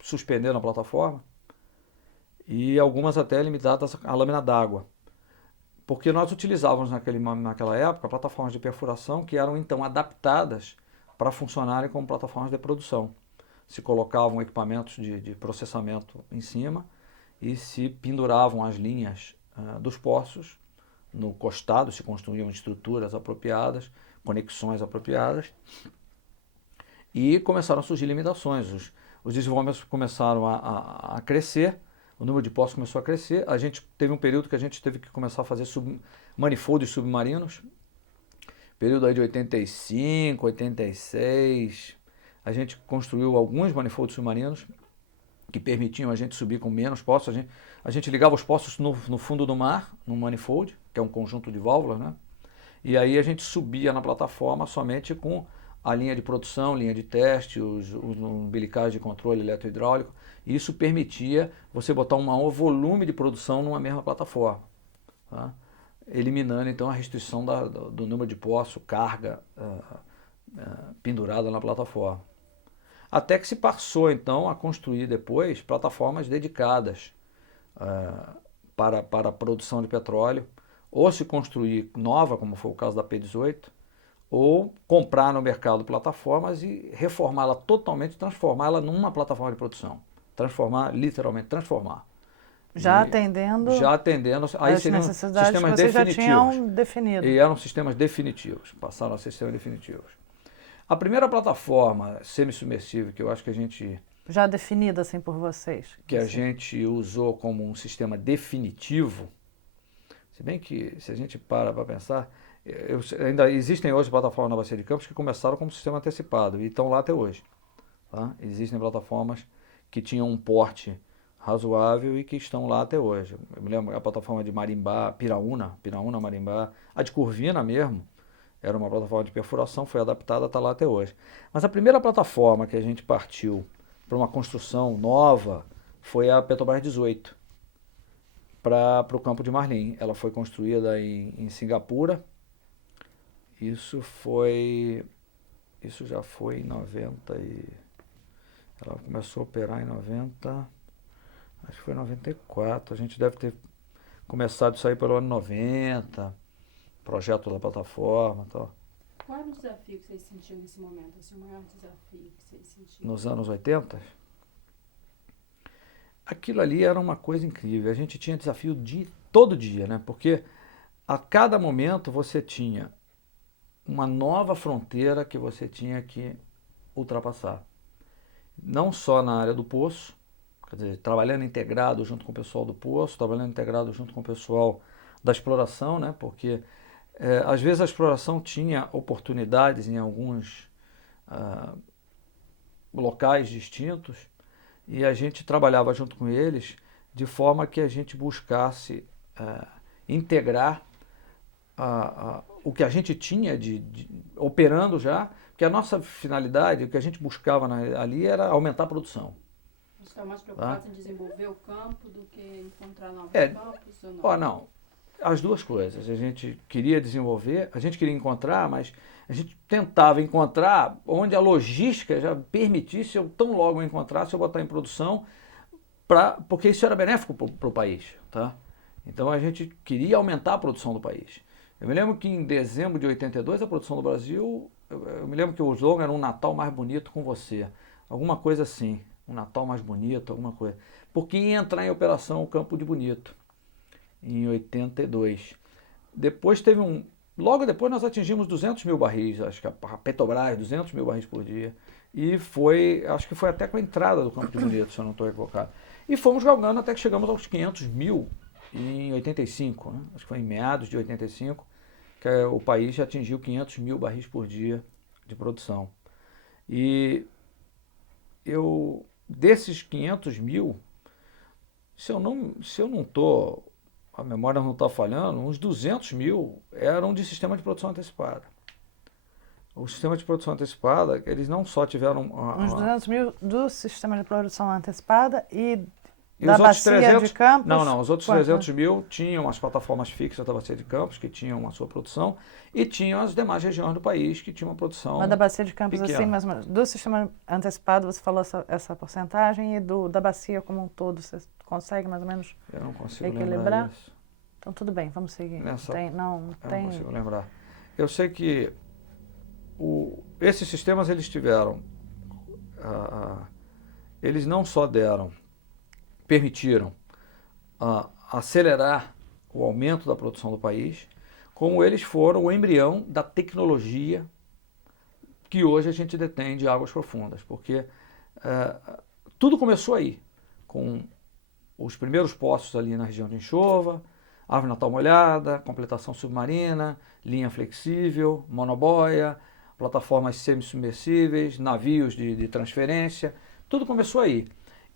suspenderam a plataforma e algumas até limitadas à lâmina d'água. Porque nós utilizávamos naquela época plataformas de perfuração que eram então adaptadas para funcionarem como plataformas de produção. Se colocavam equipamentos de processamento em cima e se penduravam as linhas dos poços no costado, se construíam estruturas apropriadas, conexões apropriadas, e começaram a surgir limitações. Os desenvolvimentos começaram a crescer, o número de poços começou a crescer, a gente teve um período que a gente teve que começar a fazer manifolds submarinos, período aí de 85, 86, a gente construiu alguns manifolds submarinos que permitiam a gente subir com menos poços. A gente ligava os poços no fundo do mar, no manifold, que é um conjunto de válvulas, né? E aí a gente subia na plataforma somente com a linha de produção, linha de teste, os umbilicais de controle eletrohidráulico. E isso permitia você botar um maior volume de produção numa mesma plataforma, tá? Eliminando então a restrição do número de poços, carga pendurada na plataforma. Até que se passou então a construir depois plataformas dedicadas para a produção de petróleo, ou se construir nova, como foi o caso da P18, ou comprar no mercado plataformas e reformá-la totalmente, transformá-la numa plataforma de produção. Transformar, literalmente transformar. Já E atendendo já atendendo, aí as seriam necessidades que sistemas vocês já definitivos. tinham definido. E eram sistemas definitivos, passaram a ser sistemas definitivos. A primeira plataforma semi-submersível que eu acho que a gente Já definida assim por vocês. que a gente usou como um sistema definitivo, se bem que se a gente para pensar, ainda existem hoje plataformas na Bacia de Campos que começaram como sistema antecipado e estão lá até hoje. Tá? Existem plataformas que tinham um porte razoável e que estão lá até hoje. Eu me lembro a plataforma de Marimbá, Piraúna Marimbá, a de Curvina mesmo, era uma plataforma de perfuração, foi adaptada, está lá até hoje. Mas a primeira plataforma que a gente partiu para uma construção nova foi a Petrobras 18, para o campo de Marlim. Ela foi construída em Singapura. Isso já foi em 90 e... Ela começou a operar em 90, acho que foi em 94. A gente deve ter começado isso aí pelo ano 90, projeto da plataforma e tal. Qual era o desafio que vocês sentiam nesse momento? Assim, o maior desafio que vocês sentiam? Nos anos 80, aquilo ali era uma coisa incrível. A gente tinha desafio todo dia, né? Porque a cada momento você tinha uma nova fronteira que você tinha que ultrapassar. Não só na área do poço, quer dizer, trabalhando integrado junto com o pessoal do poço, trabalhando integrado junto com o pessoal da exploração, né? Porque às vezes a exploração tinha oportunidades em alguns locais distintos e a gente trabalhava junto com eles de forma que a gente buscasse integrar o que a gente tinha operando já, porque a nossa finalidade, o que a gente buscava ali era aumentar a produção. Vocês estão mais preocupados em desenvolver o campo do que encontrar novos campos? Ou não? Não, as duas coisas. A gente queria desenvolver, a gente queria encontrar, mas a gente tentava encontrar onde a logística já permitisse, eu tão logo encontrasse, eu botar em produção, porque isso era benéfico para o país. Tá? Então a gente queria aumentar a produção do país. Eu me lembro que em dezembro de 82, a produção do Brasil, eu me lembro que o slogan era um Natal mais bonito com você. Alguma coisa assim, um Natal mais bonito, alguma coisa. Porque ia entrar em operação o Campo de Bonito, em 82. Depois logo depois nós atingimos 200 mil barris, acho que a Petrobras, 200 mil barris por dia. E acho que foi até com a entrada do Campo de Bonito, se eu não estou equivocado. E fomos galgando até que chegamos aos 500 mil em 85, né? Acho que foi em meados de 85, que o país já atingiu 500 mil barris por dia de produção. E desses 500 mil, se eu não estou, a memória não está falhando, uns 200 mil eram de sistema de produção antecipada. O sistema de produção antecipada, eles não só tiveram... Uns 200 mil do sistema de produção antecipada e da Bacia 300, de Campos? Não, os outros Quanto? 300 mil tinham as plataformas fixas da Bacia de Campos, que tinham a sua produção, e tinham as demais regiões do país que tinham uma produção Mas da Bacia de Campos, pequena. assim, mais ou menos, do sistema antecipado, você falou essa porcentagem, e da Bacia como um todo, você consegue mais ou menos Eu não consigo equilibrar? lembrar isso. Então tudo bem, vamos seguir. Eu Não consigo lembrar. Eu sei que esses sistemas, eles tiveram, eles não só permitiram acelerar o aumento da produção do país, como eles foram o embrião da tecnologia que hoje a gente detém de águas profundas, porque tudo começou aí, com os primeiros poços ali na região de Enxova, árvore natal molhada, completação submarina, linha flexível, monoboia, plataformas semi-submersíveis, navios de transferência, tudo começou aí.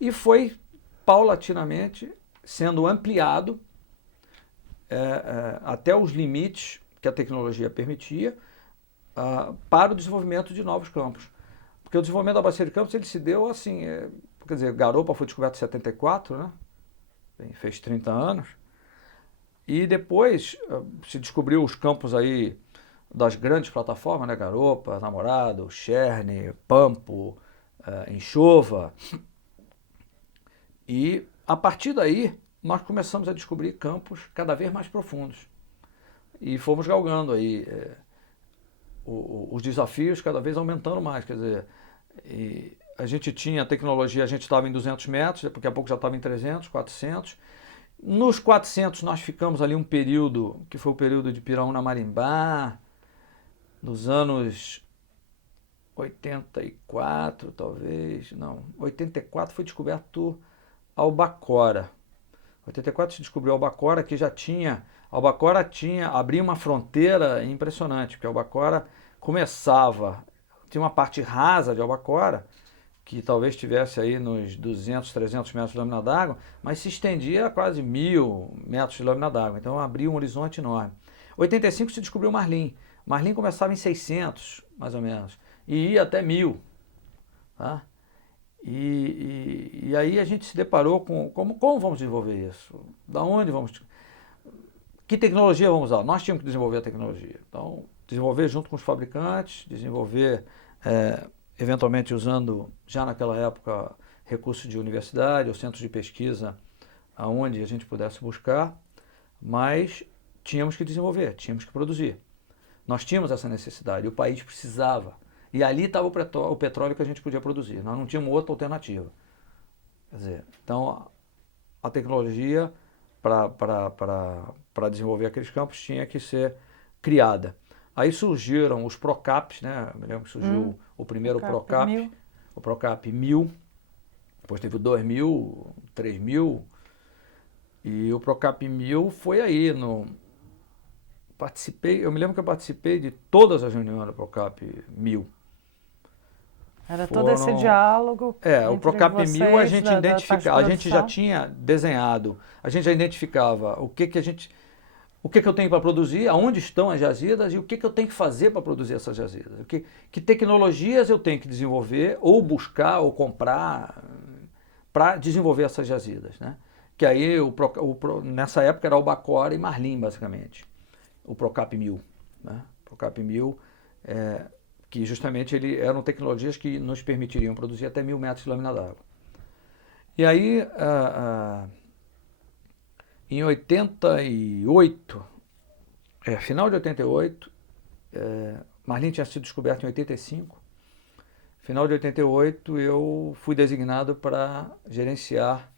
E foi paulatinamente sendo ampliado até os limites que a tecnologia permitia para o desenvolvimento de novos campos. Porque o desenvolvimento da Bacia de Campos ele se deu assim, quer dizer, Garopa foi descoberto em 74, né? Fez 30 anos, e depois se descobriu os campos aí das grandes plataformas, né? Garopa, Namorado, Cherne, Pampo, Enxova. E a partir daí nós começamos a descobrir campos cada vez mais profundos. e fomos galgando aí os desafios cada vez aumentando mais, quer dizer, e a gente tinha tecnologia, a gente estava em 200 metros, daqui a pouco já estava em 300, 400. Nos 400 nós ficamos ali um período, que foi o período de Piraúna-Marimbá, dos anos 84, talvez, não, 84 foi descoberto Albacora. 84 se descobriu Albacora, que já tinha, Albacora abria uma fronteira impressionante, porque Albacora começava, tinha uma parte rasa de Albacora, que talvez estivesse aí nos 200, 300 metros de lâmina d'água, mas se estendia a quase 1000 metros de lâmina d'água, então abria um horizonte enorme. 85 se descobriu Marlim. Marlim começava em 600, mais ou menos, e ia até 1000. Tá? E aí a gente se deparou com como vamos desenvolver isso? Da onde vamos? Que tecnologia vamos usar? Nós tínhamos que desenvolver a tecnologia. Então, desenvolver junto com os fabricantes, desenvolver eventualmente usando, já naquela época, recursos de universidade ou centros de pesquisa aonde a gente pudesse buscar, mas tínhamos que desenvolver, tínhamos que produzir. Nós tínhamos essa necessidade, o país precisava. E ali estava o petróleo que a gente podia produzir, nós não tínhamos outra alternativa. Quer dizer, então a tecnologia para desenvolver aqueles campos tinha que ser criada. Aí surgiram os Procaps, né? Me lembro que surgiu o primeiro Procap, o Procap 1000, depois teve o 2000, 3000, e o Procap 1000 foi aí, eu me lembro que eu participei de todas as reuniões do Procap 1000. Era todo esse diálogo. O Procap 1000 a gente identificava, a gente já tinha desenhado, a gente já identificava o que eu tenho para produzir, aonde estão as jazidas e o que eu tenho que fazer para produzir essas jazidas. Que tecnologias eu tenho que desenvolver ou buscar ou comprar para desenvolver essas jazidas. Né? Que aí, nessa época, era Albacora e Marlim, basicamente, o Procap 1000. Né? Procap 1000, que justamente eram tecnologias que nos permitiriam produzir até 1000 metros de lâmina d'água. E aí, em 88, final de 88, Marlim tinha sido descoberto em 85, final de 88 eu fui designado para gerenciar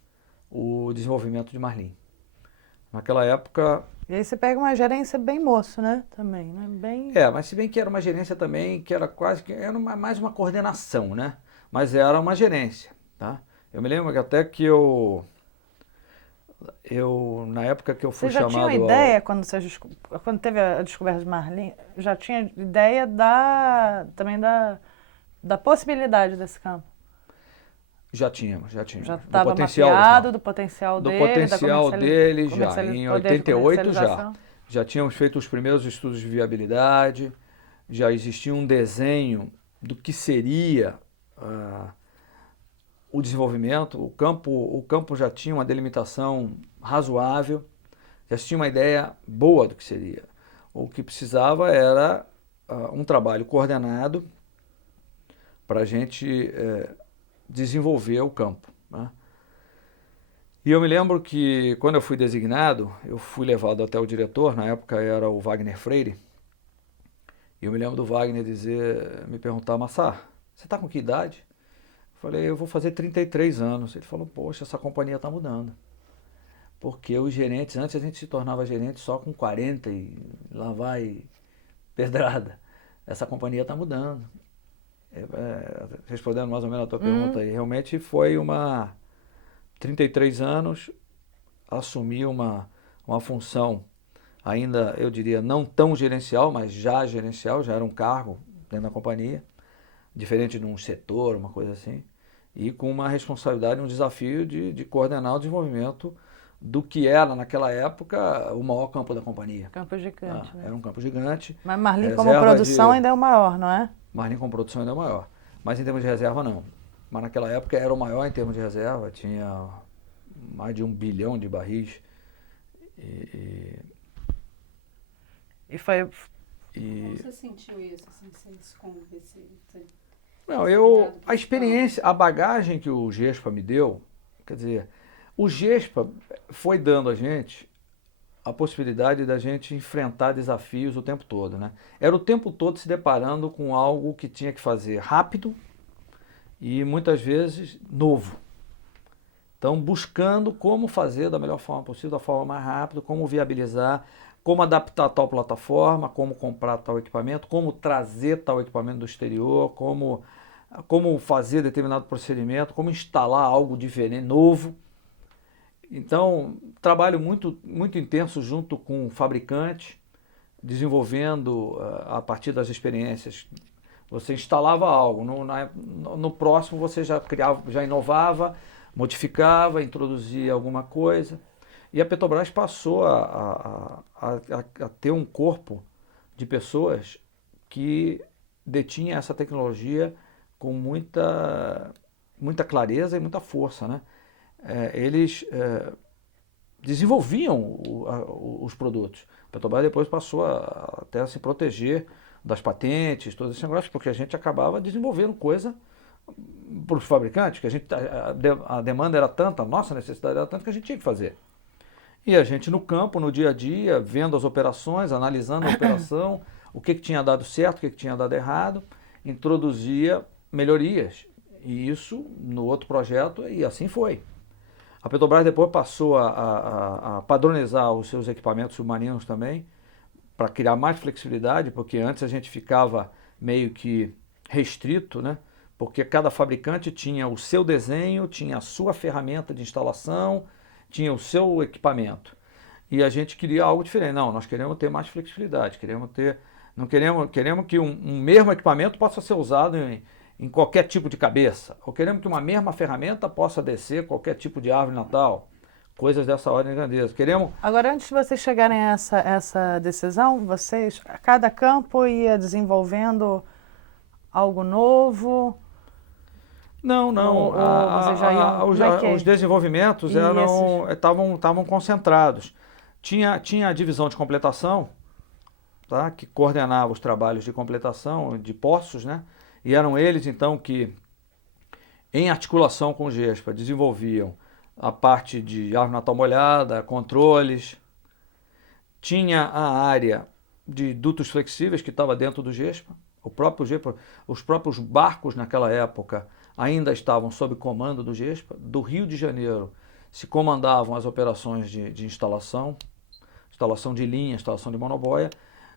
o desenvolvimento de Marlim. Naquela época... E aí você pega uma gerência bem moço, né? Também, né? Mas se bem que era uma gerência também, que era mais uma coordenação, né? Mas era uma gerência, tá? Eu me lembro até que na época que eu fui chamado... Você já tinha ideia, quando teve a descoberta de Marlim, já tinha ideia também da possibilidade desse campo? Já tínhamos. Já estava mapeado do potencial dele? Do potencial dele já, em 88 já. Já tínhamos feito os primeiros estudos de viabilidade, já existia um desenho do que seria o desenvolvimento, o campo já tinha uma delimitação razoável, já tinha uma ideia boa do que seria. O que precisava era um trabalho coordenado para a gente desenvolver o campo. Né? E eu me lembro que quando eu fui designado, eu fui levado até o diretor, na época era o Wagner Freire, e eu me lembro do Wagner me perguntar, Massar, você está com que idade? Eu falei, eu vou fazer 33 anos. Ele falou, poxa, essa companhia está mudando. Porque os gerentes, antes a gente se tornava gerente só com 40 e lá vai pedrada. Essa companhia está mudando. Respondendo mais ou menos a tua pergunta aí, realmente foi 33 anos, assumi uma função ainda, eu diria, não tão gerencial, mas já gerencial, já era um cargo dentro da companhia, diferente de um setor, uma coisa assim, e com uma responsabilidade, um desafio de coordenar o desenvolvimento do que era, naquela época, o maior campo da companhia. Campo gigante. Né? Era um campo gigante. Mas Marlim como produção ainda é o maior, não é? Marlim como produção ainda é o maior. Mas em termos de reserva, não. Mas naquela época era o maior em termos de reserva, tinha mais de 1 bilhão de barris. Como você sentiu isso? Assim, Não, a experiência, a bagagem que o GESPA me deu, quer dizer, o GESPA foi dando a gente a possibilidade da gente enfrentar desafios o tempo todo, né? Era o tempo todo se deparando com algo que tinha que fazer rápido e muitas vezes novo. Então, buscando como fazer da melhor forma possível, da forma mais rápida, como viabilizar, como adaptar tal plataforma, como comprar tal equipamento, como trazer tal equipamento do exterior, como fazer determinado procedimento, como instalar algo diferente, novo. Então, trabalho muito, muito intenso junto com o fabricante, desenvolvendo a partir das experiências. Você instalava algo, no próximo você já criava, já inovava, modificava, introduzia alguma coisa. E a Petrobras passou a ter um corpo de pessoas que detinha essa tecnologia com muita clareza e muita força, né? Eles desenvolviam os produtos. A Petrobras depois passou até a se proteger das patentes, todos esses negócios, porque a gente acabava desenvolvendo coisa para os fabricantes, que a demanda era tanta, a nossa necessidade era tanta que a gente tinha que fazer. E a gente no campo, no dia a dia, vendo as operações, analisando a operação, o que tinha dado certo, o que tinha dado errado, introduzia melhorias. E isso no outro projeto, e assim foi. A Petrobras depois passou a padronizar os seus equipamentos submarinos também, para criar mais flexibilidade, porque antes a gente ficava meio que restrito, né? Porque cada fabricante tinha o seu desenho, tinha a sua ferramenta de instalação, tinha o seu equipamento. E a gente queria algo diferente. Não, nós queremos ter mais flexibilidade, queremos que um mesmo equipamento possa ser usado em qualquer tipo de cabeça, ou queremos que uma mesma ferramenta possa descer qualquer tipo de árvore natal, coisas dessa ordem de grandeza. Agora, antes de vocês chegarem a essa decisão, cada campo ia desenvolvendo algo novo? Não. Vocês já iam... Os desenvolvimentos estavam concentrados. Tinha a divisão de completação, tá, que coordenava os trabalhos de completação de poços, né? E eram eles, então, que, em articulação com o GESPA, desenvolviam a parte de árvore natal molhada, controles. Tinha a área de dutos flexíveis, que estava dentro do GESPA. Os próprios barcos, naquela época, ainda estavam sob comando do GESPA. Do Rio de Janeiro se comandavam as operações de instalação de linha, instalação de monoboia.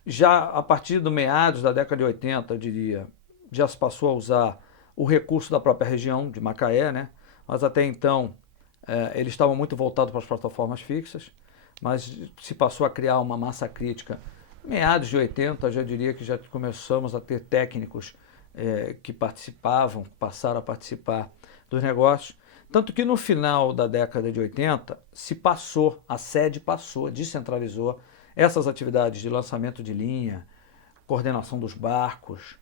Já a partir do meados da década de 80, eu diria, já se passou a usar o recurso da própria região de Macaé, né? Mas até então eles estavam muito voltados para as plataformas fixas, mas se passou a criar uma massa crítica. Meados de 80, já diria que já começamos a ter técnicos que passaram a participar dos negócios. Tanto que no final da década de 80, a sede descentralizou essas atividades de lançamento de linha, coordenação dos barcos,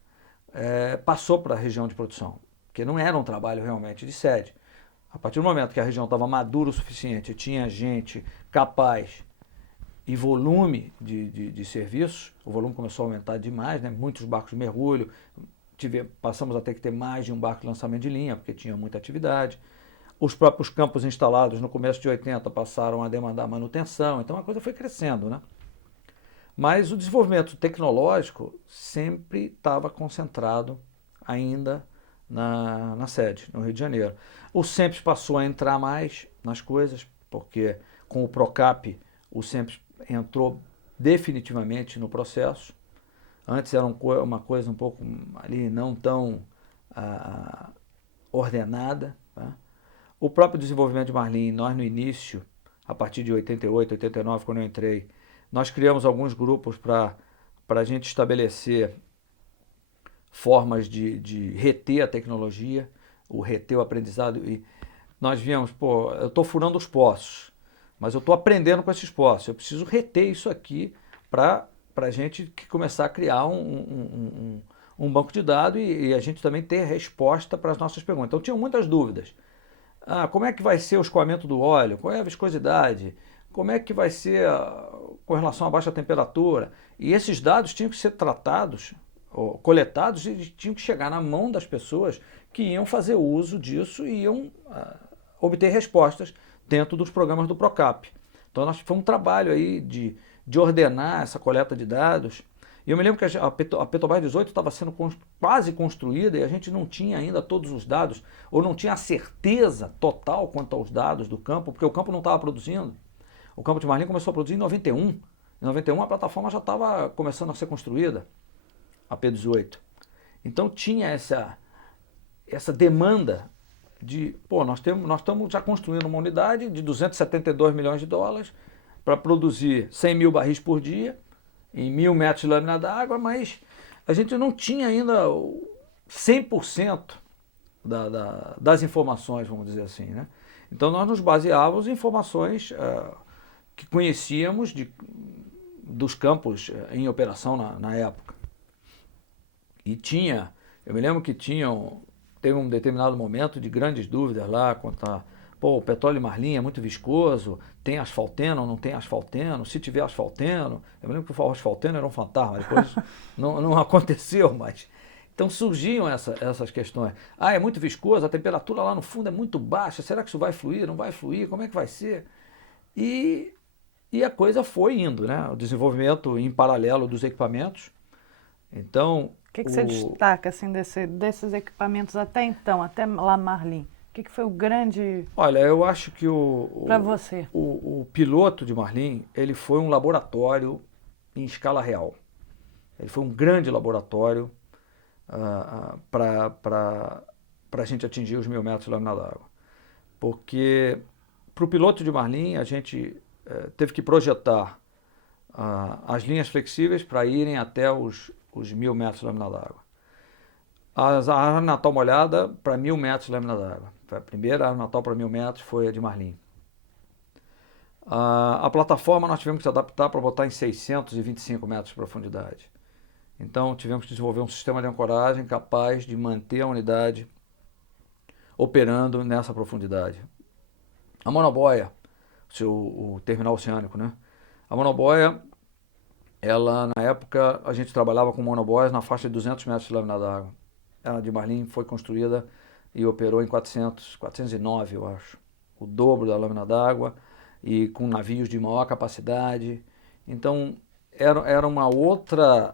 passou para a região de produção, porque não era um trabalho realmente de sede. A partir do momento que a região estava madura o suficiente, tinha gente capaz e volume de serviços, o volume começou a aumentar demais, né? Muitos barcos de mergulho, passamos a ter que ter mais de um barco de lançamento de linha, porque tinha muita atividade. Os próprios campos instalados no começo de 80 passaram a demandar manutenção, então a coisa foi crescendo, né? Mas o desenvolvimento tecnológico sempre estava concentrado ainda na sede, no Rio de Janeiro. O SEMPES passou a entrar mais nas coisas, porque com o PROCAP o SEMPES entrou definitivamente no processo. Antes era uma coisa um pouco ali não tão ordenada, tá? O próprio desenvolvimento de Marlim, nós no início, a partir de 88, 89, quando eu entrei, nós criamos alguns grupos para a gente estabelecer formas de reter a tecnologia, reter o aprendizado. E nós víamos, eu estou furando os poços, mas eu estou aprendendo com esses poços. Eu preciso reter isso aqui para a gente começar a criar um banco de dados e a gente também ter resposta para as nossas perguntas. Então, tinham muitas dúvidas. Como é que vai ser o escoamento do óleo? Qual é a viscosidade? Como é que vai ser com relação à baixa temperatura? E esses dados tinham que ser tratados, coletados, e tinham que chegar na mão das pessoas que iam fazer uso disso e iam obter respostas dentro dos programas do PROCAP. Então nós foi um trabalho aí de ordenar essa coleta de dados. E eu me lembro que a Petrobras 18 estava sendo quase construída e a gente não tinha ainda todos os dados, ou não tinha a certeza total quanto aos dados do campo, porque o campo não estava produzindo. O campo de Marlim começou a produzir em 91. Em 91 a plataforma já estava começando a ser construída, a P18. Então tinha essa demanda de, nós estamos já construindo uma unidade de 272 milhões de dólares para produzir 100 mil barris por dia, em 1.000 metros de lâmina d'água, mas a gente não tinha ainda 100% das informações, vamos dizer assim, né? Então nós nos baseávamos em informações que conhecíamos dos campos em operação na época. E eu me lembro que teve um determinado momento de grandes dúvidas lá quanto a, o petróleo Marlim é muito viscoso, tem asfalteno ou não tem asfalteno, se tiver asfalteno, eu me lembro que o asfalteno era um fantasma, depois não aconteceu mais. Então surgiam essas questões. É muito viscoso, a temperatura lá no fundo é muito baixa, será que isso vai fluir, não vai fluir, como é que vai ser? E a coisa foi indo, né? O desenvolvimento em paralelo dos equipamentos. Então, O que você destaca assim, desses equipamentos até então, até lá Marlim? O que foi o grande... Olha, eu acho que para você? O piloto de Marlim, ele foi um laboratório em escala real. Ele foi um grande laboratório para a gente atingir os 1.000 metros de lâmina d'água. Porque para o piloto de Marlim, a gente teve que projetar as linhas flexíveis para irem até os 1.000 metros de lâmina d'água. A árvore natal molhada para 1.000 metros de lâmina d'água. A primeira árvore natal para 1.000 metros foi a de Marlim. A plataforma nós tivemos que se adaptar para botar em 625 metros de profundidade. Então tivemos que desenvolver um sistema de ancoragem capaz de manter a unidade operando nessa profundidade. A monoboia, o terminal oceânico, né? A monoboia, ela na época a gente trabalhava com monoboias na faixa de 200 metros de lâmina d'água. Ela de Marlim foi construída e operou em 409, eu acho. O dobro da lâmina d'água e com navios de maior capacidade. Então era uma outra...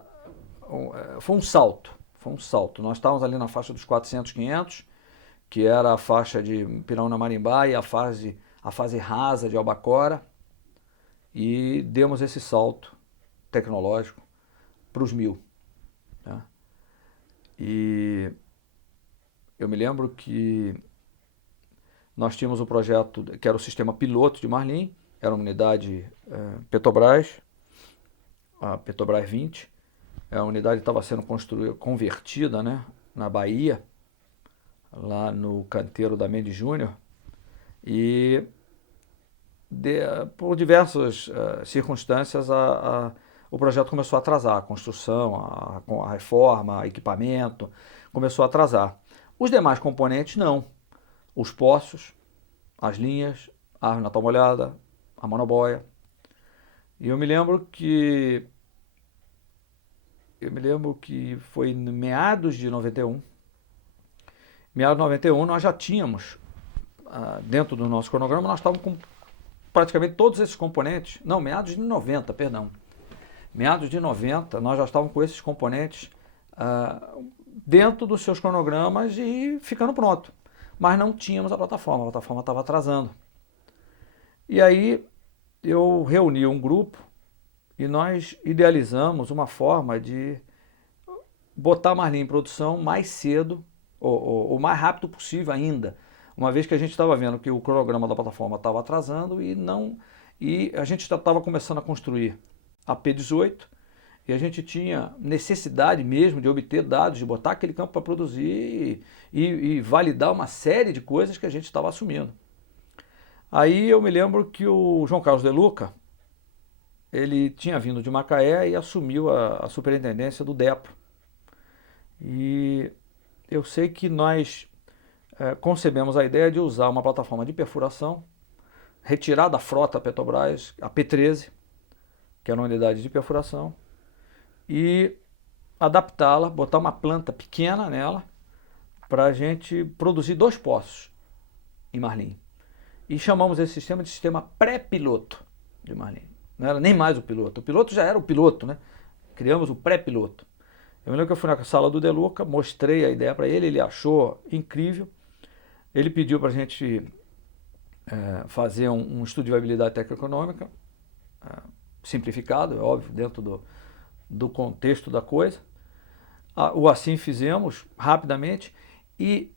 Foi um salto. Nós estávamos ali na faixa dos 400, 500, que era a faixa de Piraúna-Marimbá e a fase rasa de Albacora, e demos esse salto tecnológico para os 1.000. Tá? E eu me lembro que nós tínhamos um projeto que era o sistema piloto de Marlim, era uma unidade Petrobras, a Petrobras 20. A unidade estava sendo convertida, né, na Bahia, lá no canteiro da Mendes Júnior, e por diversas circunstâncias o projeto começou a atrasar, a construção, a reforma, o equipamento, começou a atrasar. Os demais componentes não, os poços, as linhas, a árvore natal molhada, a monoboia. E eu me lembro que foi em meados de 91. Meados de 91 nós já tínhamos, dentro do nosso cronograma, nós estávamos com praticamente todos esses componentes. Não, meados de 90, perdão. Meados de 90 nós já estávamos com esses componentes dentro dos seus cronogramas e ficando pronto. Mas não tínhamos a plataforma estava atrasando. E aí eu reuni um grupo e nós idealizamos uma forma de botar Marlim em produção mais cedo, ou mais rápido possível ainda, uma vez que a gente estava vendo que o cronograma da plataforma estava atrasando e a gente já estava começando a construir a P18 e a gente tinha necessidade mesmo de obter dados, de botar aquele campo para produzir e validar uma série de coisas que a gente estava assumindo. Aí eu me lembro que o João Carlos De Luca, ele tinha vindo de Macaé e assumiu a superintendência do DEPRO. E eu sei que nós concebemos a ideia de usar uma plataforma de perfuração, retirar da frota Petrobras, a P13, que era uma unidade de perfuração, e adaptá-la, botar uma planta pequena nela, para a gente produzir 2 poços em Marlim. E chamamos esse sistema de sistema pré-piloto. de Marlim. Não era nem mais o piloto. O piloto já era o piloto, né? Criamos o pré-piloto. Eu me lembro que eu fui na sala do De Luca, mostrei a ideia para ele, ele achou incrível. Ele pediu para a gente fazer um estudo de viabilidade técnico-econômica, simplificado, é óbvio, dentro do contexto da coisa. O assim fizemos rapidamente e,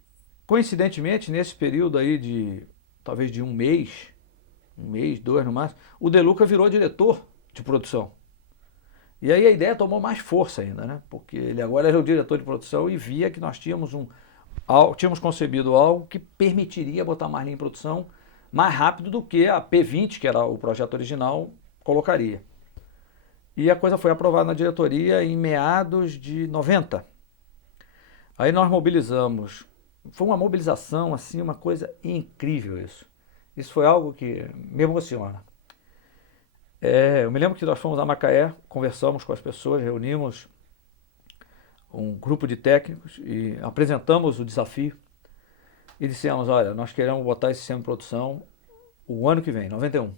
coincidentemente, nesse período aí talvez de um mês, 2 no máximo, o De Luca virou diretor de produção. E aí a ideia tomou mais força ainda, né? Porque ele agora era o diretor de produção e via que nós tínhamos concebido algo que permitiria botar Marlim em produção mais rápido do que a P20, que era o projeto original, colocaria. E a coisa foi aprovada na diretoria em meados de 90. Aí nós mobilizamos. Foi uma mobilização, assim, uma coisa incrível isso. Isso foi algo que me emociona. Eu me lembro que nós fomos a Macaé, conversamos com as pessoas, reunimos um grupo de técnicos e apresentamos o desafio e dissemos, olha, nós queremos botar esse sistema em produção o ano que vem, 91.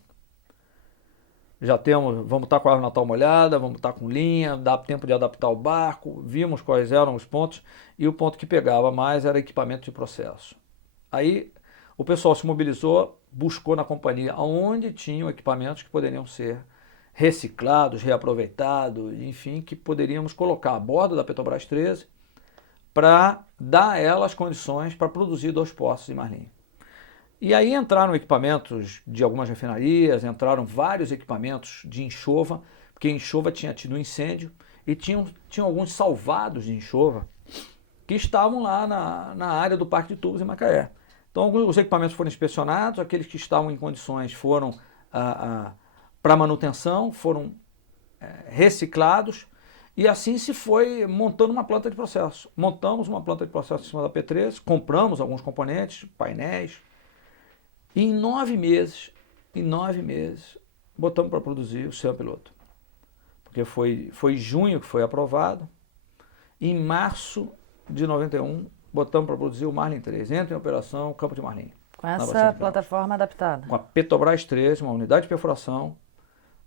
Vamos estar com a árvore natal molhada, vamos estar com linha, dá tempo de adaptar o barco, vimos quais eram os pontos e o ponto que pegava mais era equipamento de processo. Aí o pessoal se mobilizou, buscou na companhia onde tinham equipamentos que poderiam ser reciclados, reaproveitados, enfim, que poderíamos colocar a bordo da Petrobras 13 para dar a ela as condições para produzir 2 poços em Marlim. E aí entraram equipamentos de algumas refinarias, entraram vários equipamentos de enxova, porque enxova tinha tido um incêndio e tinham alguns salvados de enxova que estavam lá na área do Parque de Tubos em Macaé. Então os equipamentos foram inspecionados, aqueles que estavam em condições foram para manutenção, foram reciclados e assim se foi montando uma planta de processo. Montamos uma planta de processo em cima da P13, compramos alguns componentes, painéis, e em 9 meses, botamos para produzir o sistema piloto. Porque foi junho que foi aprovado, em março de 91, botamos para produzir o Marlim 3. Entra em operação Campo de Marlim. Com essa plataforma adaptada? Com a Petrobras 13, uma unidade de perfuração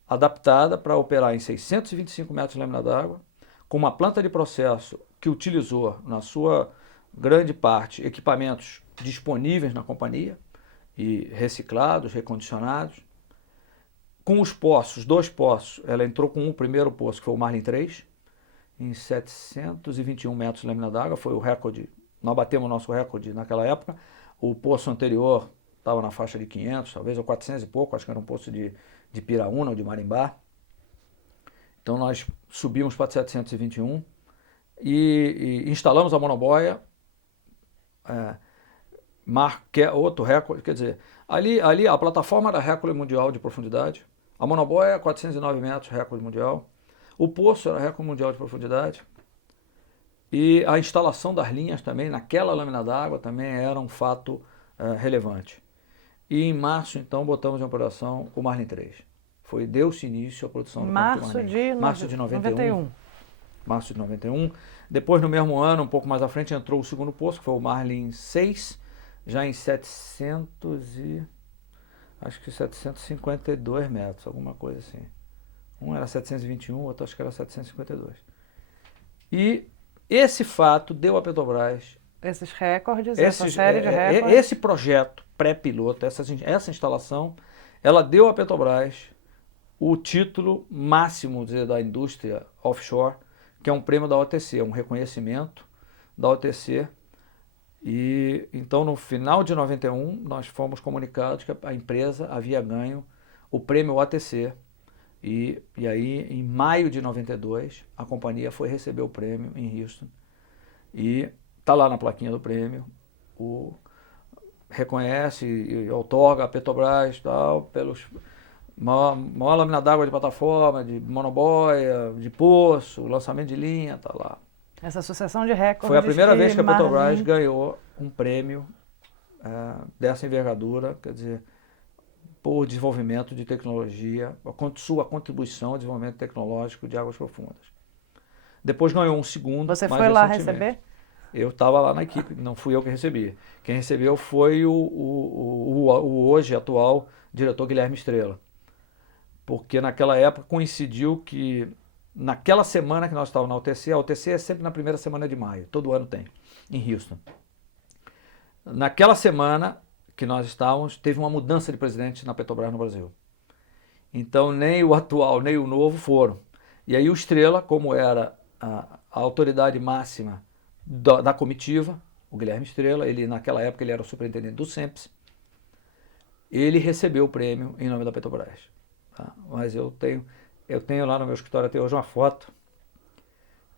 adaptada para operar em 625 metros de lâmina d'água, com uma planta de processo que utilizou, na sua grande parte, equipamentos disponíveis na companhia, e reciclados, recondicionados. Com os poços, 2 poços, ela entrou com o primeiro poço, que foi o Marlim 3, em 721 metros de lâmina d'água, foi o recorde, nós batemos o nosso recorde naquela época. O poço anterior estava na faixa de 500, talvez, ou 400 e pouco, acho que era um poço de Piraúna ou de Marimbá. Então nós subimos para 721 e instalamos a monoboia, outro recorde, quer dizer, ali a plataforma era recorde mundial de profundidade, a monoboia 409 metros, recorde mundial, o poço era recorde mundial de profundidade e a instalação das linhas também, naquela lâmina d'água também era um fato relevante. E em março, então, botamos em operação o Marlim 3. Deu-se início à produção do Campo de Marlim. Março de 91. Março de 91. Depois, no mesmo ano, um pouco mais à frente, entrou o segundo poço, que foi o Marlim 6, já em 752 metros, alguma coisa assim. Um era 721, o outro acho que era 752. E esse fato deu à Petrobras... Esses recordes, essa série de recordes... Esse projeto pré-piloto, essa instalação, ela deu à Petrobras o título máximo da indústria offshore, que é um prêmio da OTC, um reconhecimento da OTC. E então, no final de 91, nós fomos comunicados que a empresa havia ganho o prêmio OTC. E aí, em maio de 92, a companhia foi receber o prêmio em Houston. E está lá na plaquinha do prêmio, reconhece e outorga a Petrobras tal, pelos maior lâmina d'água de plataforma, de monoboia, de poço, lançamento de linha, está lá. Essa sucessão de recordes. Foi a primeira vez que a Petrobras ganhou um prêmio dessa envergadura, quer dizer, por desenvolvimento de tecnologia, sua contribuição ao desenvolvimento tecnológico de águas profundas. Depois ganhou um segundo. Você foi lá receber? Eu estava lá na equipe, não fui eu que recebi. Quem recebeu foi o hoje atual diretor Guilherme Estrela. porque naquela época coincidiu que naquela semana que nós estávamos na UTC, a UTC é sempre na primeira semana de maio, todo ano tem, em Houston. Naquela semana que nós estávamos, teve uma mudança de presidente na Petrobras no Brasil. Então nem o atual nem o novo foram. E aí o Estrela, como era a autoridade máxima da comitiva, o Guilherme Estrela, ele naquela época ele era o superintendente do SEMPS, ele recebeu o prêmio em nome da Petrobras. Tá? Mas eu tenho lá no meu escritório até hoje uma foto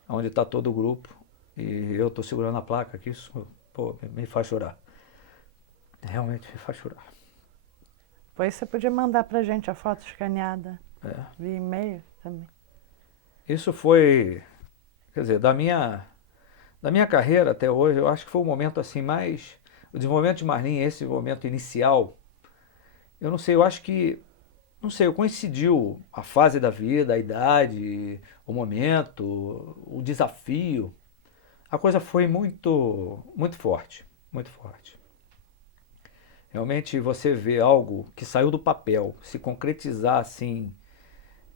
onde está todo o grupo e eu estou segurando a placa aqui, isso me faz chorar. Realmente me faz chorar. Pois você podia mandar pra gente a foto escaneada via e-mail também. Isso foi, quer dizer, da minha carreira até hoje, eu acho que foi o momento assim mais, o desenvolvimento de Marlim, esse momento inicial, eu não sei, eu acho que, não sei, coincidiu a fase da vida, a idade, o momento, o desafio, a coisa foi muito, muito forte, muito forte. Realmente você vê algo que saiu do papel, se concretizar assim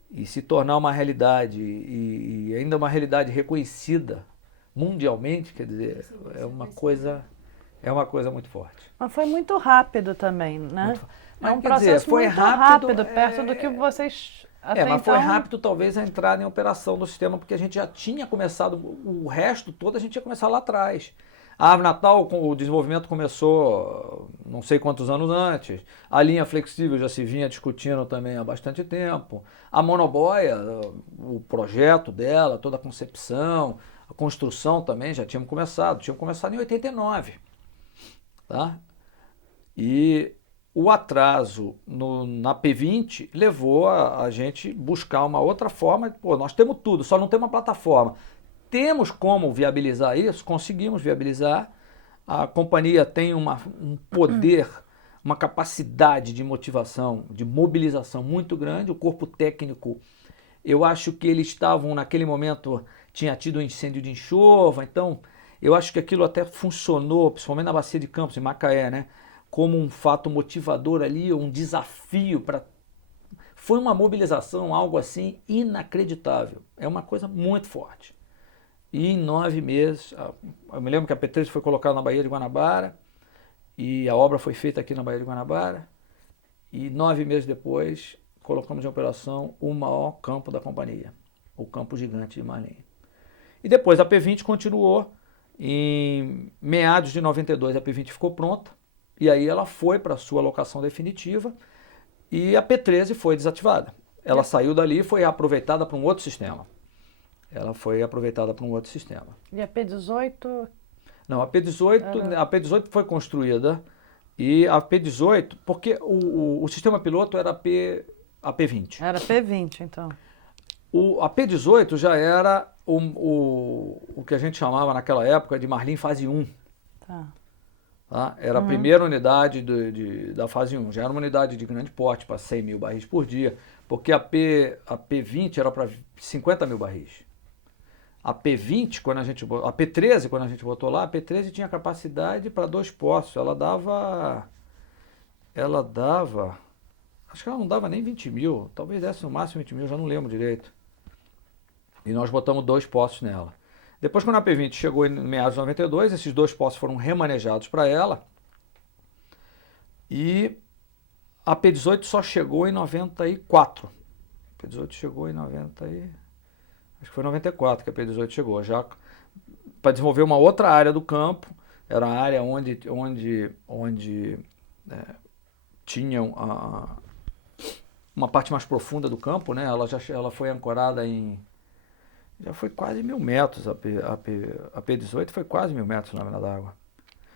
e se tornar uma realidade e ainda uma realidade reconhecida mundialmente, quer dizer, é uma coisa muito forte. Mas foi muito rápido também, né? É um quer dizer, processo foi muito rápido, rápido, perto do que vocês até mas foi então... rápido talvez a entrada em operação do sistema, porque a gente já tinha começado, o resto todo a gente tinha começado lá atrás. A Ave Natal, o desenvolvimento começou não sei quantos anos antes. A linha flexível já se vinha discutindo também há bastante tempo. A monoboia, o projeto dela, toda a concepção, a construção também já tínhamos começado. Tínhamos começado em 89. Tá? E o atraso na P20 levou a gente buscar uma outra forma. Pô, nós temos tudo, só não temos uma plataforma. Temos como viabilizar isso, conseguimos viabilizar. A companhia tem um poder, uma capacidade de motivação, de mobilização muito grande. O corpo técnico, eu acho que eles estavam, naquele momento, tinha tido um incêndio de enxofre, então eu acho que aquilo até funcionou, principalmente na Bacia de Campos, em Macaé, né? Como um fato motivador ali, um desafio para... Foi uma mobilização, algo assim inacreditável. É uma coisa muito forte. E em 9 meses, eu me lembro que a P13 foi colocada na Baía de Guanabara e a obra foi feita aqui na Baía de Guanabara e 9 meses depois colocamos em operação o maior campo da companhia, o Campo Gigante de Marlim. E depois a P20 continuou, em meados de 92 a P20 ficou pronta e aí ela foi para a sua locação definitiva e a P13 foi desativada. Ela saiu dali e foi aproveitada para um outro sistema. Ela foi aproveitada para um outro sistema. E a P18? Não, a P18 foi construída e a P18, porque o sistema piloto era a P20. Era P20, então. A P18 já era o que a gente chamava naquela época de Marlim fase 1. Tá? Era a primeira unidade da fase 1. Já era uma unidade de grande porte, para 100 mil barris por dia, porque a P20 era para 50 mil barris. A P20, a P13, quando a gente botou lá, a P13 tinha capacidade para 2 poços. Ela dava, acho que ela não dava nem 20 mil, talvez desse no máximo 20 mil, já não lembro direito. E nós botamos 2 poços nela. Depois, quando a P20 chegou em meados de 92, esses 2 poços foram remanejados para ela. E a P18 só chegou em 94. A P18 chegou em acho que foi em 94 que a P18 chegou, já para desenvolver uma outra área do campo. Era a área onde tinham uma parte mais profunda do campo, né? Ela foi ancorada já foi quase 1.000 metros, a P18 foi quase 1.000 metros na lâmina d'água.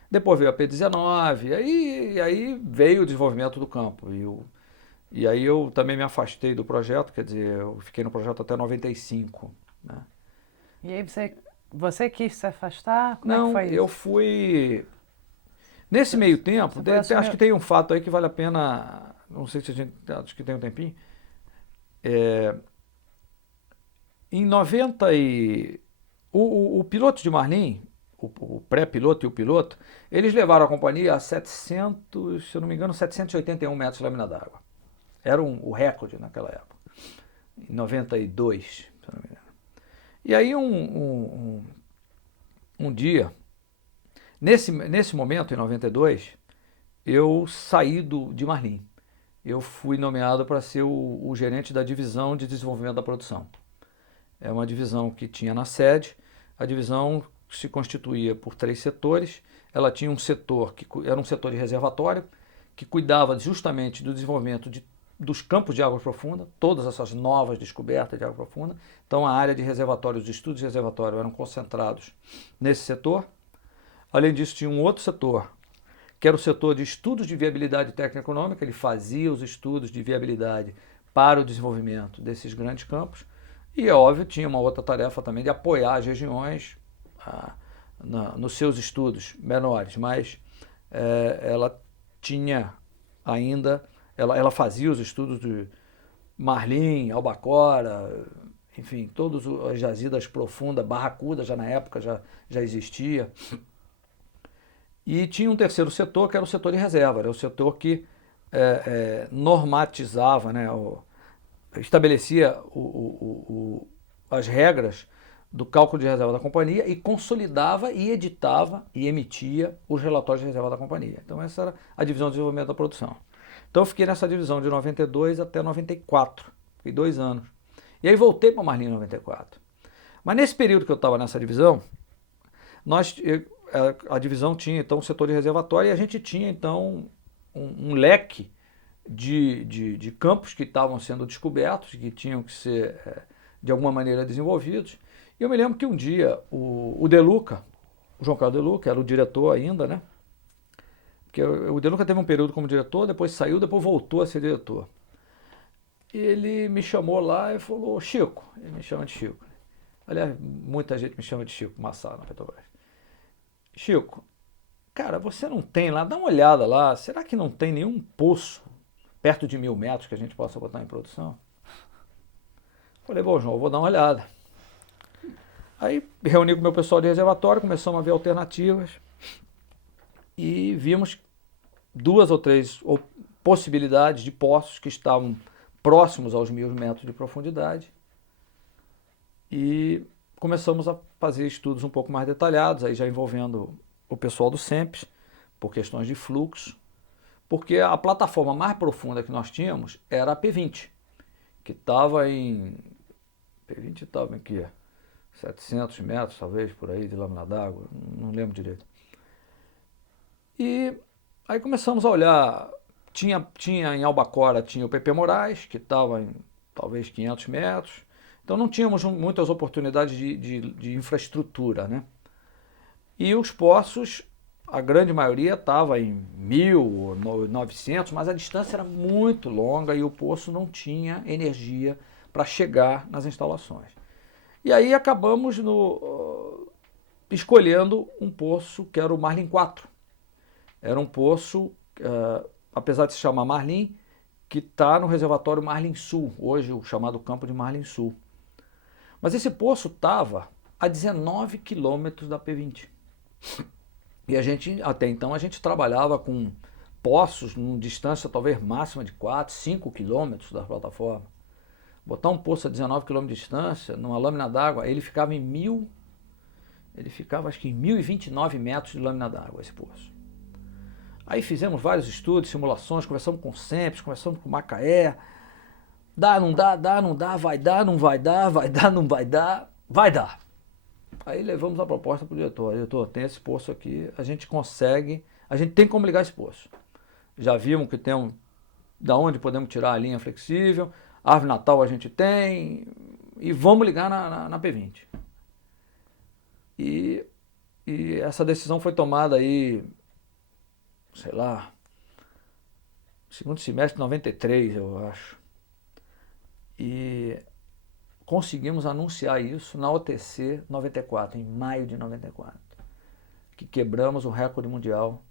Depois veio a P19, e aí veio o desenvolvimento do campo. E aí eu também me afastei do projeto, quer dizer, eu fiquei no projeto até 95. Né? E aí você quis se afastar? Como Não, é que foi isso? eu fui... Nesse meio tempo, acho que tem um fato aí que vale a pena, não sei se a gente, acho que tem um tempinho. Em 90 o piloto de Marlim, o pré-piloto e o piloto, eles levaram a companhia a 700, se eu não me engano, 781 metros de lâmina d'água. Era o recorde naquela época. em 92, se não me engano. E aí um dia, nesse momento, em 92, eu saí de Marlim. Eu fui nomeado para ser o gerente da divisão de desenvolvimento da produção. É uma divisão que tinha na sede. A divisão se constituía por 3 setores. Ela tinha um setor que era um setor de reservatório, que cuidava justamente do desenvolvimento dos campos de água profunda, todas essas novas descobertas de água profunda. Então a área de reservatórios, os estudos de reservatório eram concentrados nesse setor. Além disso, tinha um outro setor, que era o setor de estudos de viabilidade técnico-econômica. Ele fazia os estudos de viabilidade para o desenvolvimento desses grandes campos. E, é óbvio, tinha uma outra tarefa também de apoiar as regiões nos seus estudos menores, mas ela tinha ainda, ela fazia os estudos de Marlim, Albacora, enfim, todas as jazidas profundas, Barracuda já na época já existia. E tinha um terceiro setor, que era o setor de reserva, era o setor que normatizava, né, estabelecia as regras do cálculo de reserva da companhia e consolidava e editava e emitia os relatórios de reserva da companhia. Então essa era a divisão de desenvolvimento da produção. Então eu fiquei nessa divisão de 92 até 94, fiquei 2 anos. E aí voltei para a Marlim em 94. Mas nesse período que eu estava nessa divisão, a divisão tinha então um setor de reservatório e a gente tinha então um leque de campos que estavam sendo descobertos, que tinham que ser de alguma maneira desenvolvidos. E eu me lembro que um dia o De Luca, o João Carlos De Luca, era o diretor ainda, né? Porque o De Luca teve um período como diretor, depois saiu, depois voltou a ser diretor. Ele me chamou lá e falou: Chico, ele me chama de Chico. Aliás, muita gente me chama de Chico Massá na Petrobras. Chico, cara, você não tem lá, dá uma olhada lá, será que não tem nenhum poço perto de 1000 metros que a gente possa botar em produção? Falei: bom, João, eu vou dar uma olhada. Aí reuni com o meu pessoal de reservatório, começamos a ver alternativas e vimos 2 ou 3 possibilidades de poços que estavam próximos aos 1000 metros de profundidade. E começamos a fazer estudos um pouco mais detalhados, aí já envolvendo o pessoal do SEMPES, por questões de fluxo, porque a plataforma mais profunda que nós tínhamos era a P20, que estava em... P20 estava em que? 700 metros, talvez, por aí, de lâmina d'água, não lembro direito. E aí começamos a olhar, tinha em Albacora, tinha o PP Moraes, que estava em talvez 500 metros, então não tínhamos muitas oportunidades de infraestrutura, né? E os poços, a grande maioria estava em 1000, 900, mas a distância era muito longa e o poço não tinha energia para chegar nas instalações. E aí acabamos escolhendo um poço que era o Marlim 4. Era um poço, apesar de se chamar Marlim, que está no reservatório Marlim Sul, hoje o chamado campo de Marlim Sul. Mas esse poço estava a 19 quilômetros da P20. E até então a gente trabalhava com poços numa distância talvez máxima de 4, 5 quilômetros da plataforma. Botar um poço a 19 km de distância, numa lâmina d'água, ele ficava acho que em 1029 metros de lâmina d'água, esse poço. Aí fizemos vários estudos, simulações, conversamos com o SEMPES, conversamos com o Macaé. Dá, não dá, vai dar, não vai dar, vai dar, não vai dar, vai dar. Aí levamos a proposta para o diretor: diretor, tem esse poço aqui, a gente tem como ligar esse poço. Já vimos que tem da onde podemos tirar a linha flexível, árvore natal a gente tem, e vamos ligar na P20. E essa decisão foi tomada aí, sei lá, segundo semestre de 93, eu acho. E conseguimos anunciar isso na OTC 94, em maio de 94, que quebramos o recorde mundial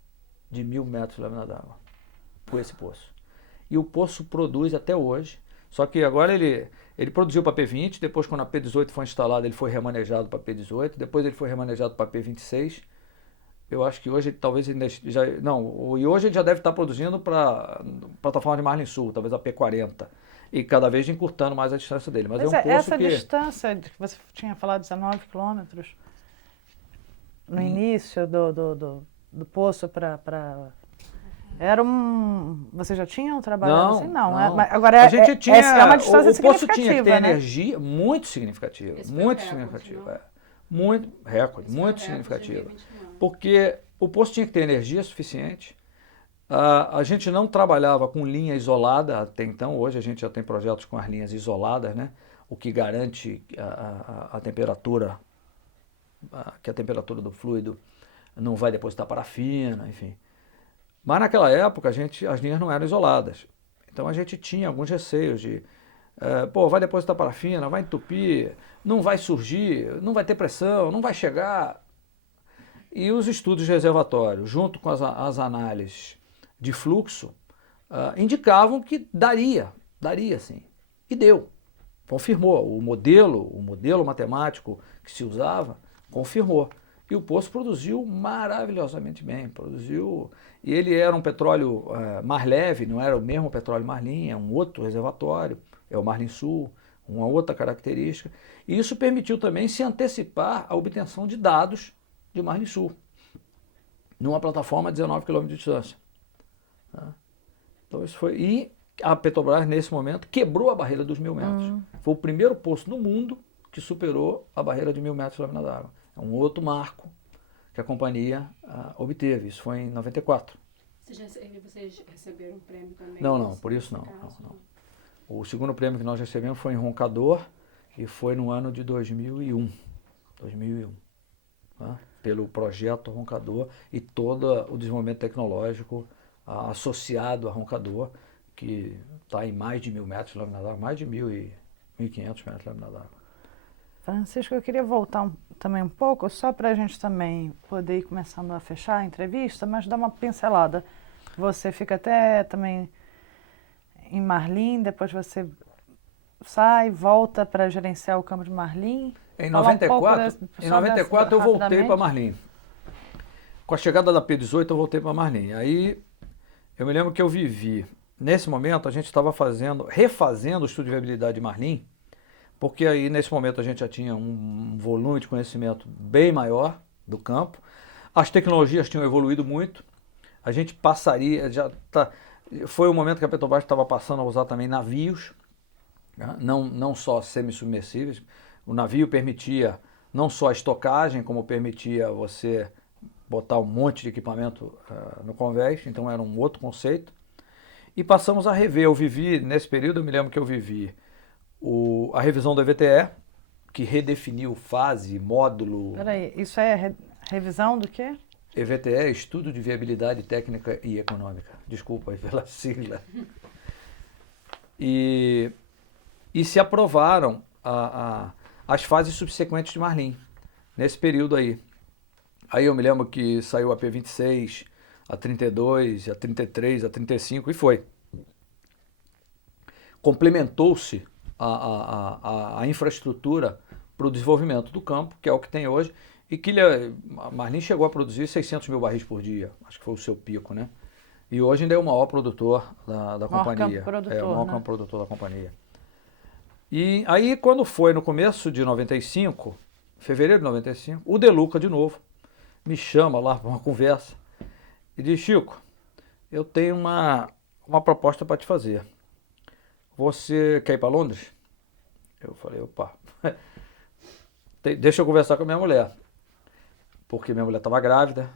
de 1000 metros de lâmina d'água por esse poço. E o poço produz até hoje, só que agora ele produziu para P20, depois quando a P18 foi instalada ele foi remanejado para P18, depois ele foi remanejado para P26, Eu acho que hoje talvez ainda já, não, e hoje ele já deve estar produzindo para plataforma de Marlim Sul, talvez a P40, e cada vez encurtando mais a distância dele. Mas é Pois um é, poço essa que distância de que você tinha falado, 19 quilômetros, no início do poço era um... Vocês já tinham trabalhado assim? Não. não. Mas agora A gente tinha, é uma distância o poço tinha que ter significativa, né? energia muito significativa, Esse foi o muito recorde, significativa. não? É. Muito recorde, Esse foi o muito recorde de significativa. 2021. Porque o poço tinha que ter energia suficiente. A gente não trabalhava com linha isolada até então, hoje a gente já tem projetos com as linhas isoladas, né? O que garante a temperatura, que a temperatura do fluido não vai depositar parafina, enfim. Mas naquela época as linhas não eram isoladas. Então a gente tinha alguns receios de, vai depositar parafina, vai entupir, não vai surgir, não vai ter pressão, não vai chegar. E os estudos de reservatório, junto com as análises de fluxo, indicavam que daria sim. E deu. Confirmou. O modelo matemático que se usava, confirmou. E o poço produziu maravilhosamente bem. Produziu. E ele era um petróleo mais leve, não era o mesmo petróleo Marlim, é um outro reservatório, é o Marlim Sul, uma outra característica. E isso permitiu também se antecipar à obtenção de dados de Marlim Sul, numa plataforma a 19 km de distância. Então isso foi. E a Petrobras, nesse momento, quebrou a barreira dos 1.000 metros. Foi o primeiro poço no mundo que superou a barreira de 1.000 metros de lâmina d'água. É um outro marco que a companhia obteve. Isso foi em 94. Vocês receberam um prêmio também? Não, por isso não. O segundo prêmio que nós recebemos foi em Roncador e foi no ano de 2001. Pelo projeto Roncador e todo o desenvolvimento tecnológico associado a Roncador, que está em mais de 1.000 metros de lâmina d'água, mais de 1.500 metros de lâmina d'água. Francisco, eu queria voltar também um pouco, só para a gente também poder ir começando a fechar a entrevista, mas dar uma pincelada. Você fica até também em Marlim, depois você sai, volta para gerenciar o campo de Marlim. Em 94 eu voltei para Marlim. Com a chegada da P18 eu voltei para Marlim. Aí eu me lembro que eu vivi, nesse momento a gente estava refazendo o estudo de viabilidade de Marlim, porque aí nesse momento a gente já tinha um volume de conhecimento bem maior do campo, as tecnologias tinham evoluído muito, a gente foi o momento que a Petrobras estava passando a usar também navios, né? Não só semi-submersíveis. O navio permitia não só a estocagem, como permitia você botar um monte de equipamento no convés, então era um outro conceito. E passamos a rever, nesse período eu me lembro que eu vivi a revisão do EVTE, que redefiniu fase, módulo... Peraí, isso é revisão do quê? EVTE é Estudo de Viabilidade Técnica e Econômica. Desculpa aí pela sigla. E se aprovaram as fases subsequentes de Marlim, nesse período aí. Aí eu me lembro que saiu a P26, a 32, a 33, a 35 e foi. Complementou-se a infraestrutura para o desenvolvimento do campo, que é o que tem hoje, e que Marlim chegou a produzir 600 mil barris por dia, acho que foi o seu pico, né? E hoje ainda é o maior produtor da companhia. É o maior campo produtor da companhia. E aí, quando foi no começo de 95, fevereiro de 95, o De Luca, de novo, me chama lá para uma conversa e diz: Chico, eu tenho uma proposta para te fazer. Você quer ir para Londres? Eu falei: opa, deixa eu conversar com a minha mulher. Porque minha mulher estava grávida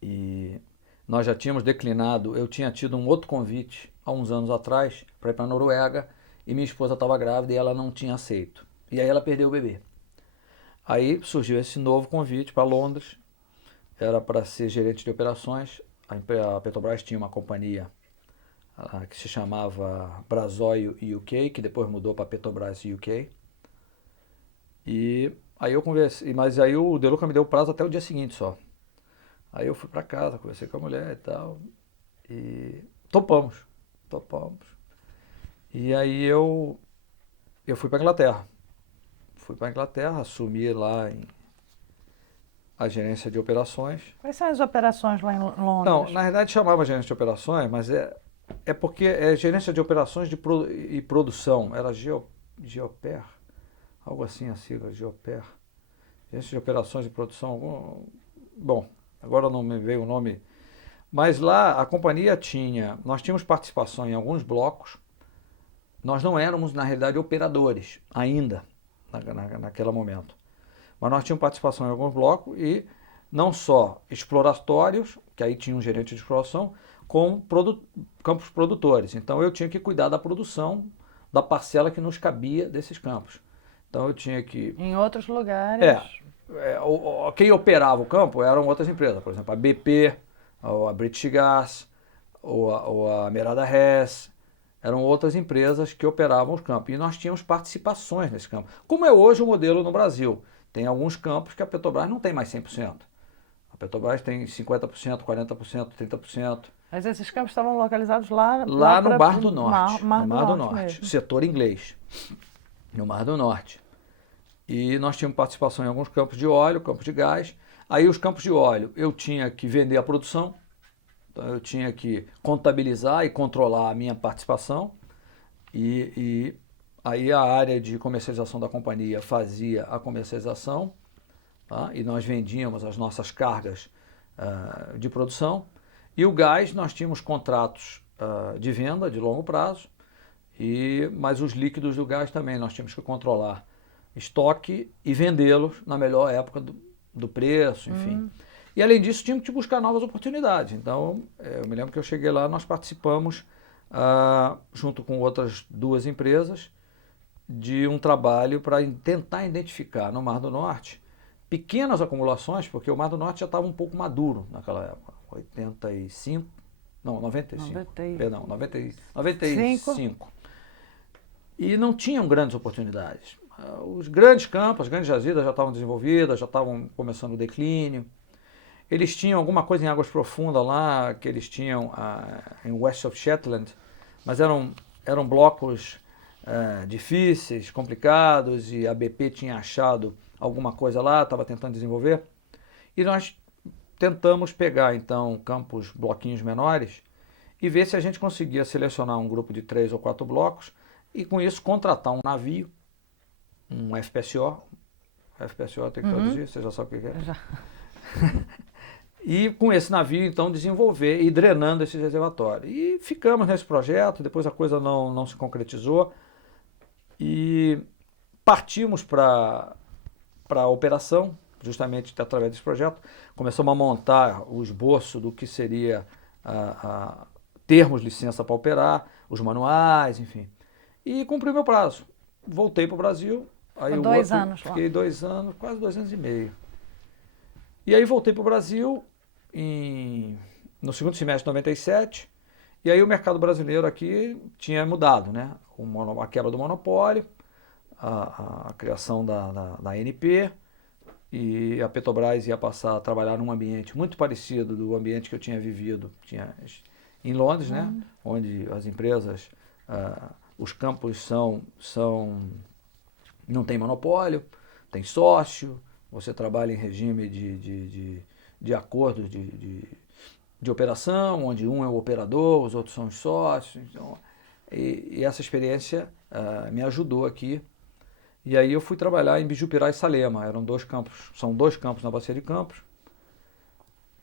e nós já tínhamos declinado. Eu tinha tido um outro convite há uns anos atrás para ir para a Noruega e minha esposa estava grávida e ela não tinha aceito. E aí ela perdeu o bebê. Aí surgiu esse novo convite para Londres, era para ser gerente de operações. A Petrobras tinha uma companhia que se chamava Brasoil UK, que depois mudou para Petrobras UK. E aí eu conversei, mas aí o De Luca me deu prazo até o dia seguinte só. Aí eu fui para casa, conversei com a mulher e tal, e topamos. E aí eu fui para Inglaterra. Assumi lá a gerência de operações. Quais são as operações lá em Londres? Não, na verdade chamava gerência de operações, mas é porque é gerência de operações e produção. Era Geoper, algo assim a sigla, Geoper. Gerência de operações e produção. Bom, agora não me veio o nome. Mas lá a companhia nós tínhamos participação em alguns blocos. Nós não éramos, na realidade, operadores ainda, naquele momento. Mas nós tínhamos participação em alguns blocos e não só exploratórios, que aí tinha um gerente de exploração, como campos produtores. Então eu tinha que cuidar da produção da parcela que nos cabia desses campos. Então eu tinha que... Em outros lugares? Quem operava o campo eram outras empresas, por exemplo, a BP, ou a British Gas, ou a Merada Hess, eram outras empresas que operavam os campos. E nós tínhamos participações nesse campo. Como é hoje o modelo no Brasil. Tem alguns campos que a Petrobras não tem mais 100%. A Petrobras tem 50%, 40%, 30%. Mas esses campos estavam localizados lá no Mar do Norte. No Mar do Norte, mesmo. setor inglês. No Mar do Norte. E nós tínhamos participação em alguns campos de óleo, campos de gás. Aí os campos de óleo eu tinha que vender a produção. Então eu tinha que contabilizar e controlar a minha participação e aí a área de comercialização da companhia fazia a comercialização, tá? E nós vendíamos as nossas cargas de produção e o gás nós tínhamos contratos de venda de longo prazo, mas os líquidos do gás também nós tínhamos que controlar estoque e vendê-los na melhor época do preço, enfim. E além disso, tínhamos que buscar novas oportunidades. Então, eu me lembro que eu cheguei lá, nós participamos, junto com outras duas empresas, de um trabalho para tentar identificar no Mar do Norte pequenas acumulações, porque o Mar do Norte já estava um pouco maduro naquela época, 95, não, 95, perdão, 95. E não tinham grandes oportunidades. Os grandes campos, as grandes jazidas já estavam desenvolvidas, já estavam começando o declínio. Eles tinham alguma coisa em águas profundas lá, que eles tinham em West of Shetland, mas eram blocos difíceis, complicados, e a BP tinha achado alguma coisa lá, estava tentando desenvolver. E nós tentamos pegar, então, bloquinhos menores, e ver se a gente conseguia selecionar um grupo de 3 ou 4 blocos, e com isso contratar um navio, um FPSO. FPSO tem que traduzir, você já sabe o que é? Já. E com esse navio, então, desenvolver e drenando esse reservatório. E ficamos nesse projeto, depois a coisa não se concretizou. E partimos para a operação, justamente através desse projeto. Começamos a montar o esboço do que seria termos licença para operar, os manuais, enfim. E cumpri meu prazo. Voltei para o Brasil. Aí fiquei 2 anos, quase 2 anos e meio. E aí voltei para o Brasil no segundo semestre de 97, e aí o mercado brasileiro aqui tinha mudado, né? A quebra do monopólio, a criação da ANP, e a Petrobras ia passar a trabalhar num ambiente muito parecido do ambiente que eu tinha vivido em Londres, né? Onde as empresas, os campos não tem monopólio, tem sócio, você trabalha em regime de acordo de operação, onde um é o operador, os outros são os sócios. Então, e essa experiência me ajudou aqui. E aí eu fui trabalhar em Bijupirá e Salema. São 2 campos na Bacia de Campos,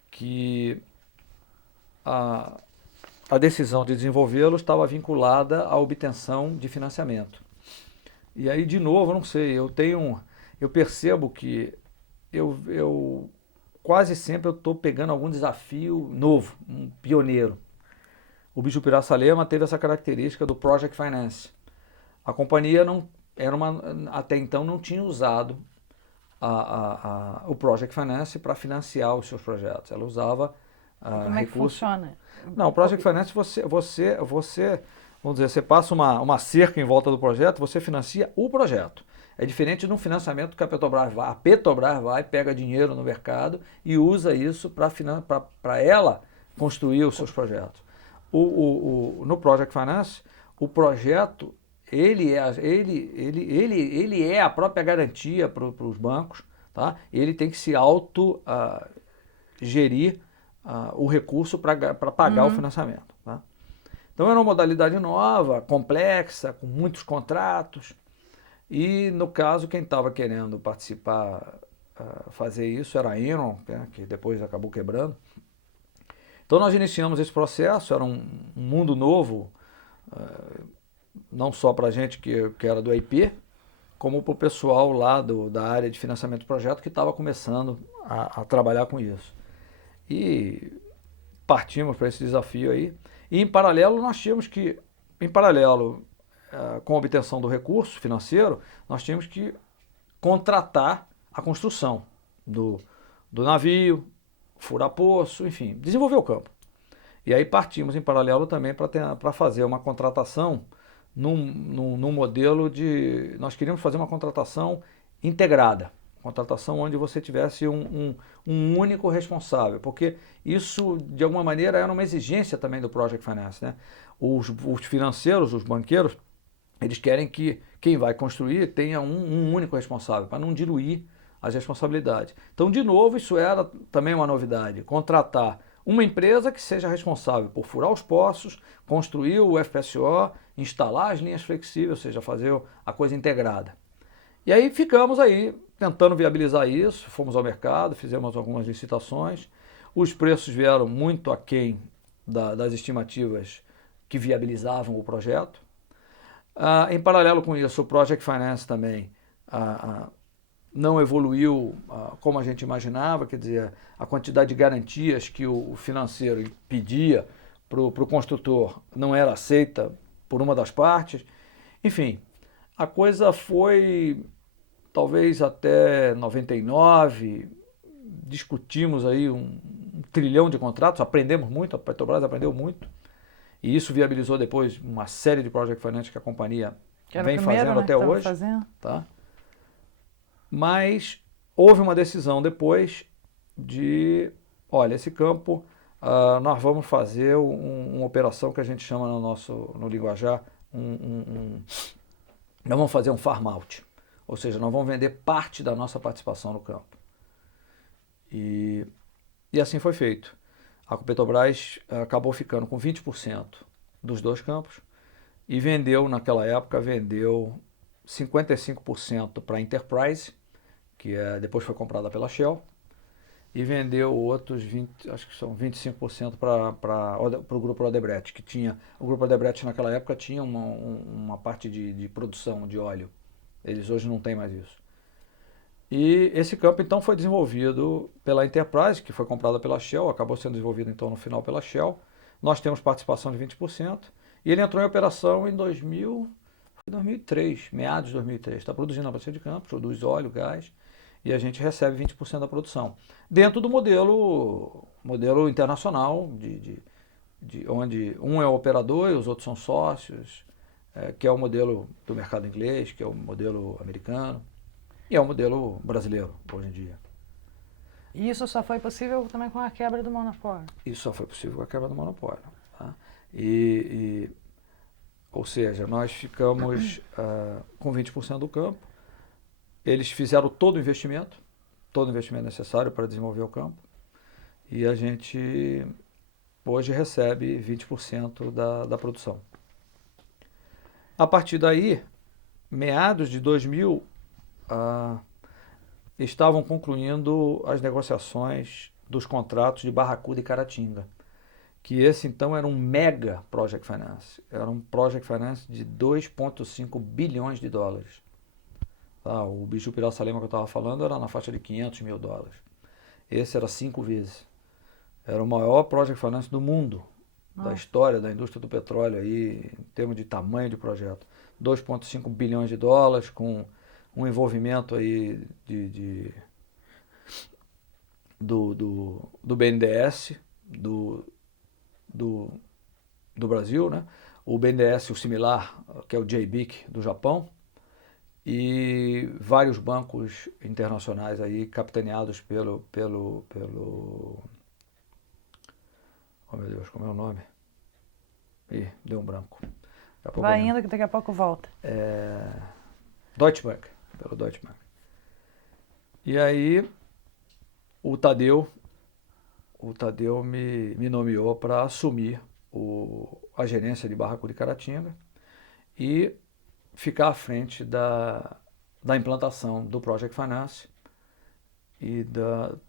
que a decisão de desenvolvê-los estava vinculada à obtenção de financiamento. E aí, de novo, eu não sei, eu percebo que eu quase sempre estou pegando algum desafio novo, um pioneiro. O Bijupirá Salema teve essa característica do Project Finance. A companhia até então não tinha usado o Project Finance para financiar os seus projetos. Ela usava Como é que funciona? Não, o Project Finance você vamos dizer, você passa uma cerca em volta do projeto, você financia o projeto. É diferente de um financiamento que a Petrobras vai, pega dinheiro no mercado e usa isso para ela construir os seus projetos. No Project Finance, o projeto ele é a própria garantia para os bancos, tá? Ele tem que se gerir o recurso para pagar o financiamento. Tá? Então era uma modalidade nova, complexa, com muitos contratos. E no caso, quem estava querendo participar, fazer isso era a Enron, né, que depois acabou quebrando. Então nós iniciamos esse processo, era um mundo novo, não só para a gente que era do IP, como para o pessoal lá da área de financiamento do projeto que estava começando a trabalhar com isso. E partimos para esse desafio aí. E em paralelo nós tínhamos que, com a obtenção do recurso financeiro, nós tínhamos que contratar a construção do navio, furar poço, enfim, desenvolver o campo. E aí partimos em paralelo também para fazer uma contratação num modelo de... Nós queríamos fazer uma contratação integrada, contratação onde você tivesse um único responsável, porque isso, de alguma maneira, era uma exigência também do Project Finance, né? Os financeiros, os banqueiros, eles querem que quem vai construir tenha um único responsável, para não diluir as responsabilidades. Então, de novo, isso era também uma novidade, contratar uma empresa que seja responsável por furar os poços, construir o FPSO, instalar as linhas flexíveis, ou seja, fazer a coisa integrada. E aí ficamos aí tentando viabilizar isso, fomos ao mercado, fizemos algumas licitações, os preços vieram muito aquém das estimativas que viabilizavam o projeto. Em paralelo com isso, o Project Finance também não evoluiu como a gente imaginava, quer dizer, a quantidade de garantias que o financeiro pedia para o construtor não era aceita por uma das partes. Enfim, a coisa foi talvez até 99, discutimos aí um trilhão de contratos, aprendemos muito, a Petrobras aprendeu muito, e isso viabilizou depois uma série de Project Finance que a companhia vem fazendo até hoje. Tá? Mas houve uma decisão depois de, olha, esse campo, nós vamos fazer uma operação que a gente chama no linguajar, nós vamos fazer um farm out, ou seja, nós vamos vender parte da nossa participação no campo. E assim foi feito. A Petrobras acabou ficando com 20% dos dois campos e naquela época, vendeu 55% para a Enterprise, que depois foi comprada pela Shell, e vendeu outros 25% para o Grupo Odebrecht, que tinha, o Grupo Odebrecht naquela época tinha uma parte de produção de óleo. Eles hoje não têm mais isso. E esse campo então foi desenvolvido pela Enterprise, que foi comprada pela Shell, acabou sendo desenvolvido então no final pela Shell. Nós temos participação de 20%, e ele entrou em operação em 2003, meados de 2003. Está produzindo a bacia de campo, produz óleo, gás, e a gente recebe 20% da produção. Dentro do modelo internacional, onde um é o operador e os outros são sócios, que é o modelo do mercado inglês, que é o modelo americano, e é o modelo brasileiro hoje em dia. E isso só foi possível também com a quebra do monopólio? Isso só foi possível com a quebra do monopólio. Tá? Ou seja, nós ficamos com 20% do campo. Eles fizeram todo o investimento necessário para desenvolver o campo, e a gente hoje recebe 20% da produção. A partir daí, meados de 2000, estavam concluindo as negociações dos contratos de Barracuda e Caratinga, que esse então era um mega Project Finance, era um Project Finance de 2,5 bilhões de dólares. O Bicho Pirassalema que eu estava falando era na faixa de 500 mil dólares. Esse era 5 vezes. Era o maior Project Finance do mundo, da história da indústria do petróleo, aí, em termos de tamanho de projeto. 2,5 bilhões de dólares, com um envolvimento aí do BNDES, do Brasil, né? O BNDES, o similar, que é o JBIC do Japão, e vários bancos internacionais aí capitaneados pelo oh meu Deus, como é o nome? Deu um branco. Vai indo que daqui a pouco volta. Deutsche Bank, pelo Deutsche Bank. E aí o Tadeu me nomeou para assumir a gerência de Barra de Caratinga e ficar à frente da implantação do Project Finance e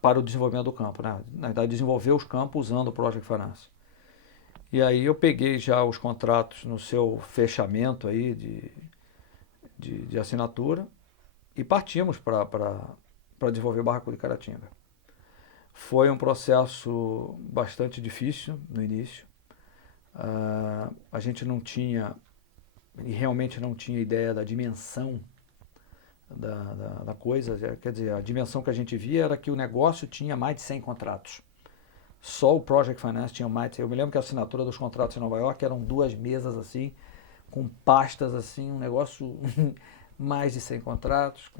para o desenvolvimento do campo, né? Na verdade, desenvolver os campos usando o Project Finance. E aí eu peguei já os contratos no seu fechamento aí de assinatura e partimos para desenvolver o Barraco de Caratinga. Foi um processo bastante difícil no início. A gente não tinha, e realmente não tinha ideia da dimensão da coisa. Quer dizer, a dimensão que a gente via era que o negócio tinha mais de 100 contratos. Só o Project Finance tinha mais de 100. Eu me lembro que a assinatura dos contratos em Nova York eram 2 mesas assim, com pastas assim, um negócio, mais de 100 contratos,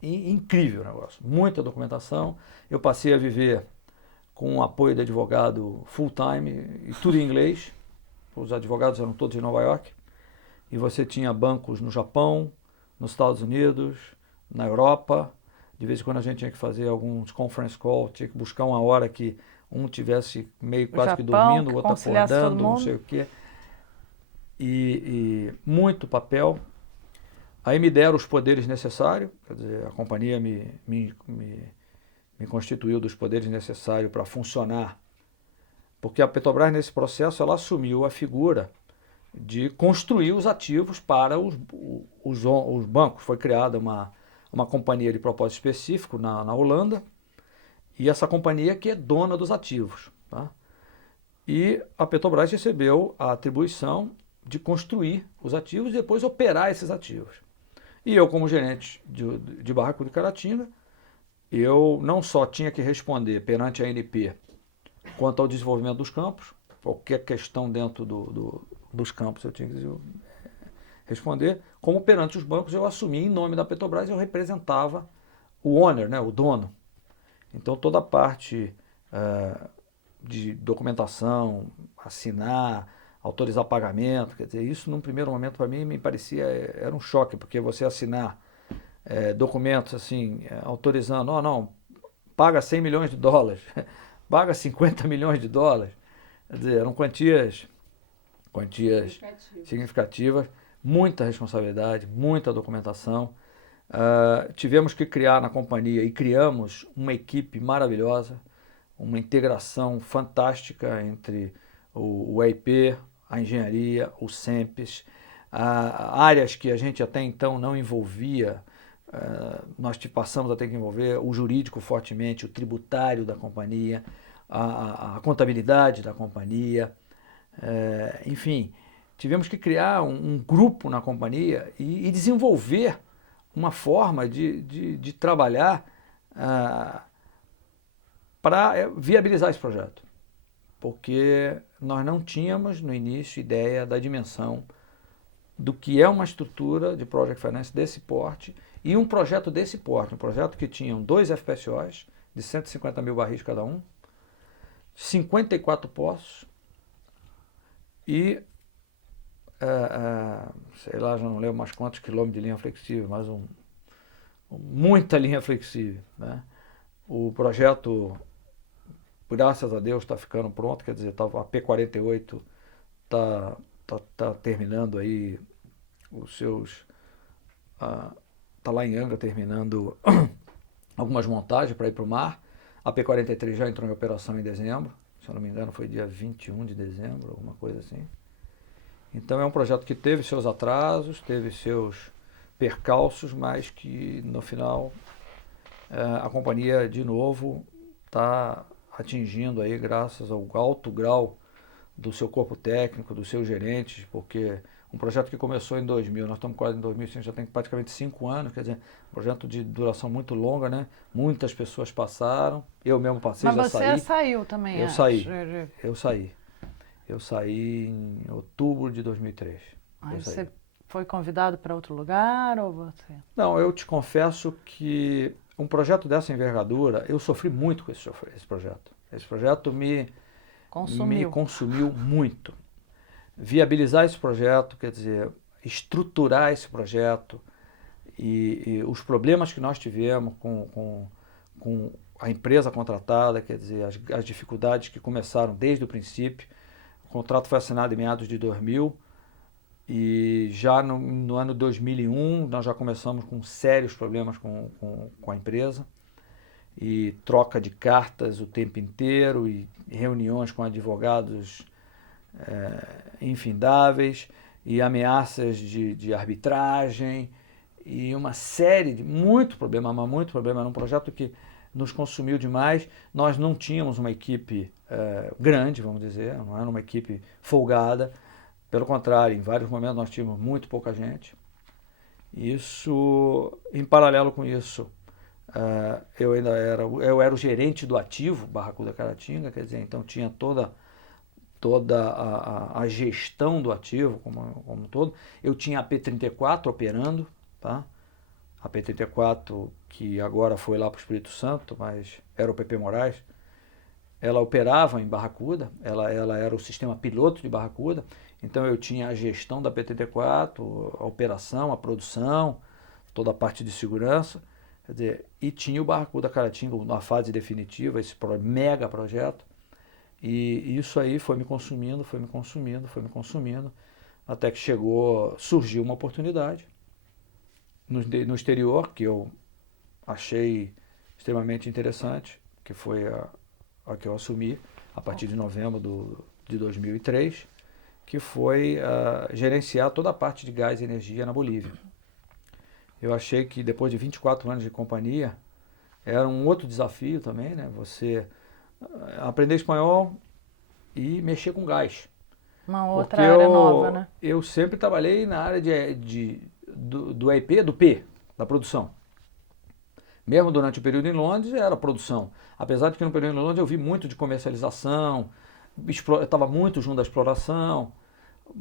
incrível o negócio, muita documentação. Eu passei a viver com o apoio de advogado full time e tudo em inglês. Os advogados eram todos em Nova York. E você tinha bancos no Japão, nos Estados Unidos, na Europa. De vez em quando a gente tinha que fazer alguns conference call, tinha que buscar uma hora que um tivesse meio quase que dormindo, o outro acordando, não sei o quê. E muito papel. Aí me deram os poderes necessários, quer dizer, a companhia me constituiu dos poderes necessários para funcionar. Porque a Petrobras, nesse processo, ela assumiu a figura de construir os ativos para os bancos. Foi criada uma companhia de propósito específico na Holanda, e essa companhia que é dona dos ativos. Tá? E a Petrobras recebeu a atribuição de construir os ativos e depois operar esses ativos. E eu, como gerente de Barraco de Caratinga, eu não só tinha que responder perante a ANP quanto ao desenvolvimento dos campos, qualquer questão dentro dos campos eu tinha que responder, como perante os bancos eu assumi em nome da Petrobras, eu representava o owner, né, o dono. Então toda a parte de documentação, assinar, autorizar pagamento, quer dizer, isso num primeiro momento para mim me parecia, era um choque, porque você assinar documentos assim, autorizando, não, paga 100 milhões de dólares, paga 50 milhões de dólares, quer dizer, eram quantias significativas, muita responsabilidade, muita documentação. Tivemos que criar na companhia e criamos uma equipe maravilhosa, uma integração fantástica entre o EIP, a engenharia, o SEMPES, áreas que a gente até então não envolvia. Nós passamos a ter que envolver o jurídico fortemente, o tributário da companhia, a contabilidade da companhia, enfim, tivemos que criar um grupo na companhia e desenvolver uma forma de trabalhar para viabilizar esse projeto, porque nós não tínhamos no início ideia da dimensão do que é uma estrutura de Project Finance desse porte e um projeto desse porte, um projeto que tinham 2 FPSOs de 150 mil barris cada um, 54 poços e, sei lá, já não lembro mais quantos quilômetros de linha flexível, mas muita linha flexível, né? O projeto, graças a Deus, está ficando pronto, quer dizer, a P-48 está terminando aí os seus... Está lá em Angra terminando algumas montagens para ir para o mar. A P-43 já entrou em operação em dezembro, se eu não me engano foi dia 21 de dezembro, alguma coisa assim. Então é um projeto que teve seus atrasos, teve seus percalços, mas que no final a companhia de novo está atingindo aí, graças ao alto grau do seu corpo técnico, dos seus gerentes, porque um projeto que começou em 2000, nós estamos quase em 2005, já tem praticamente 5 anos, quer dizer, um projeto de duração muito longa, né? Muitas pessoas passaram, eu mesmo passei, Mas já você saí. saiu também Eu saí. Eu saí em outubro de 2003. Aí você foi convidado para outro lugar ou você? Não, eu te confesso que um projeto dessa envergadura, eu sofri muito com esse projeto. Esse projeto me consumiu muito. Viabilizar esse projeto, quer dizer, estruturar esse projeto e os problemas que nós tivemos com a empresa contratada, quer dizer, as dificuldades que começaram desde o princípio. O contrato foi assinado em meados de 2000 e já no ano 2001 nós já começamos com sérios problemas com a empresa e troca de cartas o tempo inteiro e reuniões com advogados infindáveis e ameaças de arbitragem e uma série de muito problema. Era um projeto que nos consumiu demais. Nós não tínhamos uma equipe grande, vamos dizer, não era uma equipe folgada. Pelo contrário, em vários momentos nós tínhamos muito pouca gente. Isso, em paralelo com isso, eu era o gerente do ativo Barracuda Caratinga, quer dizer, então tinha toda a gestão do ativo como um todo. Eu tinha a P34 operando, tá? A P34, que agora foi lá para o Espírito Santo, mas era o PP Moraes, ela operava em Barracuda, ela era o sistema piloto de Barracuda, então eu tinha a gestão da P34, a operação, a produção, toda a parte de segurança, quer dizer, e tinha o Barracuda Caratinga na fase definitiva, esse mega projeto, e isso aí foi me consumindo, até que surgiu uma oportunidade no exterior, que eu achei extremamente interessante, que foi a que eu assumi a partir de novembro de 2003, que foi gerenciar toda a parte de gás e energia na Bolívia. Eu achei que depois de 24 anos de companhia, era um outro desafio também, né? Você aprender espanhol e mexer com gás. Uma outra área nova, né? Eu sempre trabalhei na área do EP, do P, da produção. Mesmo durante o período em Londres, era produção. Apesar de que no período em Londres eu vi muito de comercialização, eu estava muito junto da exploração,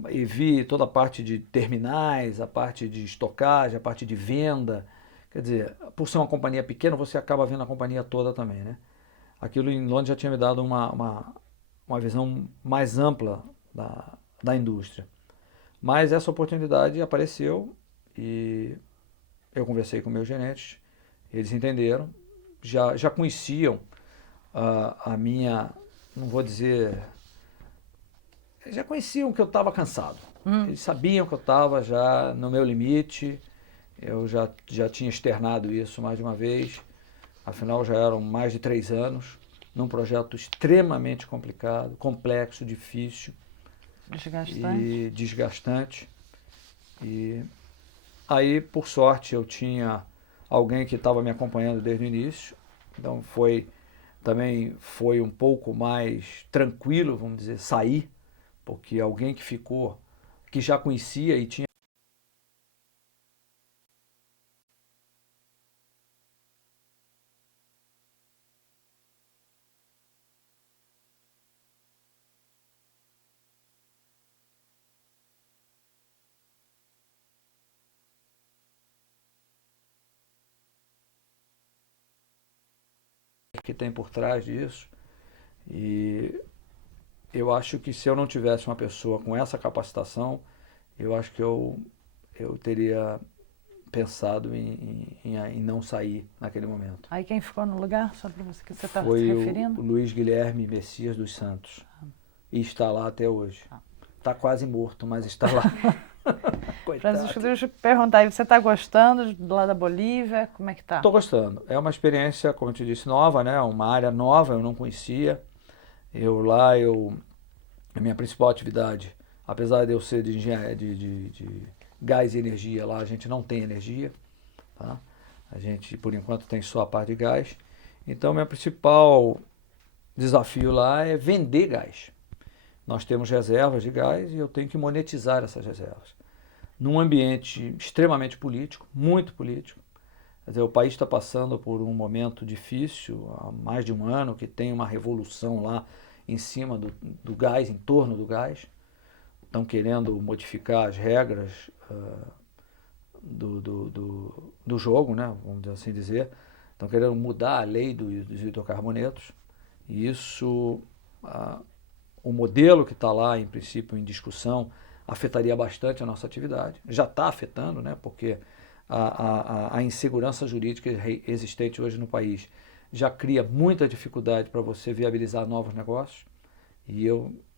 e vi toda a parte de terminais, a parte de estocagem, a parte de venda. Quer dizer, por ser uma companhia pequena, você acaba vendo a companhia toda também, né? Aquilo em Londres já tinha me dado uma visão mais ampla da indústria. Mas essa oportunidade apareceu e eu conversei com meus gerentes, eles entenderam, já conheciam a minha, não vou dizer, já conheciam que eu estava cansado. Eles sabiam que eu estava já no meu limite, eu já tinha externado isso mais de uma vez, afinal já eram mais de 3 anos, num projeto extremamente complicado, complexo, difícil e desgastante. E aí, por sorte, eu tinha alguém que estava me acompanhando desde o início, então também foi um pouco mais tranquilo, vamos dizer, sair, porque alguém que já conhecia e tinha que tem por trás disso. E eu acho que se eu não tivesse uma pessoa com essa capacitação, eu acho que eu teria pensado em não sair naquele momento. Aí quem ficou no lugar, só para você que você está se Foi referindo? o Luiz Guilherme Messias dos Santos. E está lá até hoje. Está quase morto, mas está lá. Francisco, deixa eu perguntar, aí você está gostando lá da Bolívia? Como é que tá? Estou gostando. É uma experiência, como eu te disse, nova, né? Uma área nova, eu não conhecia. A minha principal atividade, apesar de eu ser de engenharia de gás e energia, lá a gente não tem energia, tá? A gente, por enquanto, tem só a parte de gás. Então, meu principal desafio lá é vender gás. Nós temos reservas de gás e eu tenho que monetizar essas reservas. Num ambiente extremamente político, muito político. Quer dizer, o país está passando por um momento difícil, há mais de um ano, que tem uma revolução lá em cima do gás, em torno do gás. Estão querendo modificar as regras do jogo, né? Vamos assim dizer. Estão querendo mudar a lei dos hidrocarbonetos. E isso, o modelo que está lá, em princípio, em discussão, afetaria bastante a nossa atividade. Já está afetando, né? Porque a insegurança jurídica existente hoje no país já cria muita dificuldade para você viabilizar novos negócios. E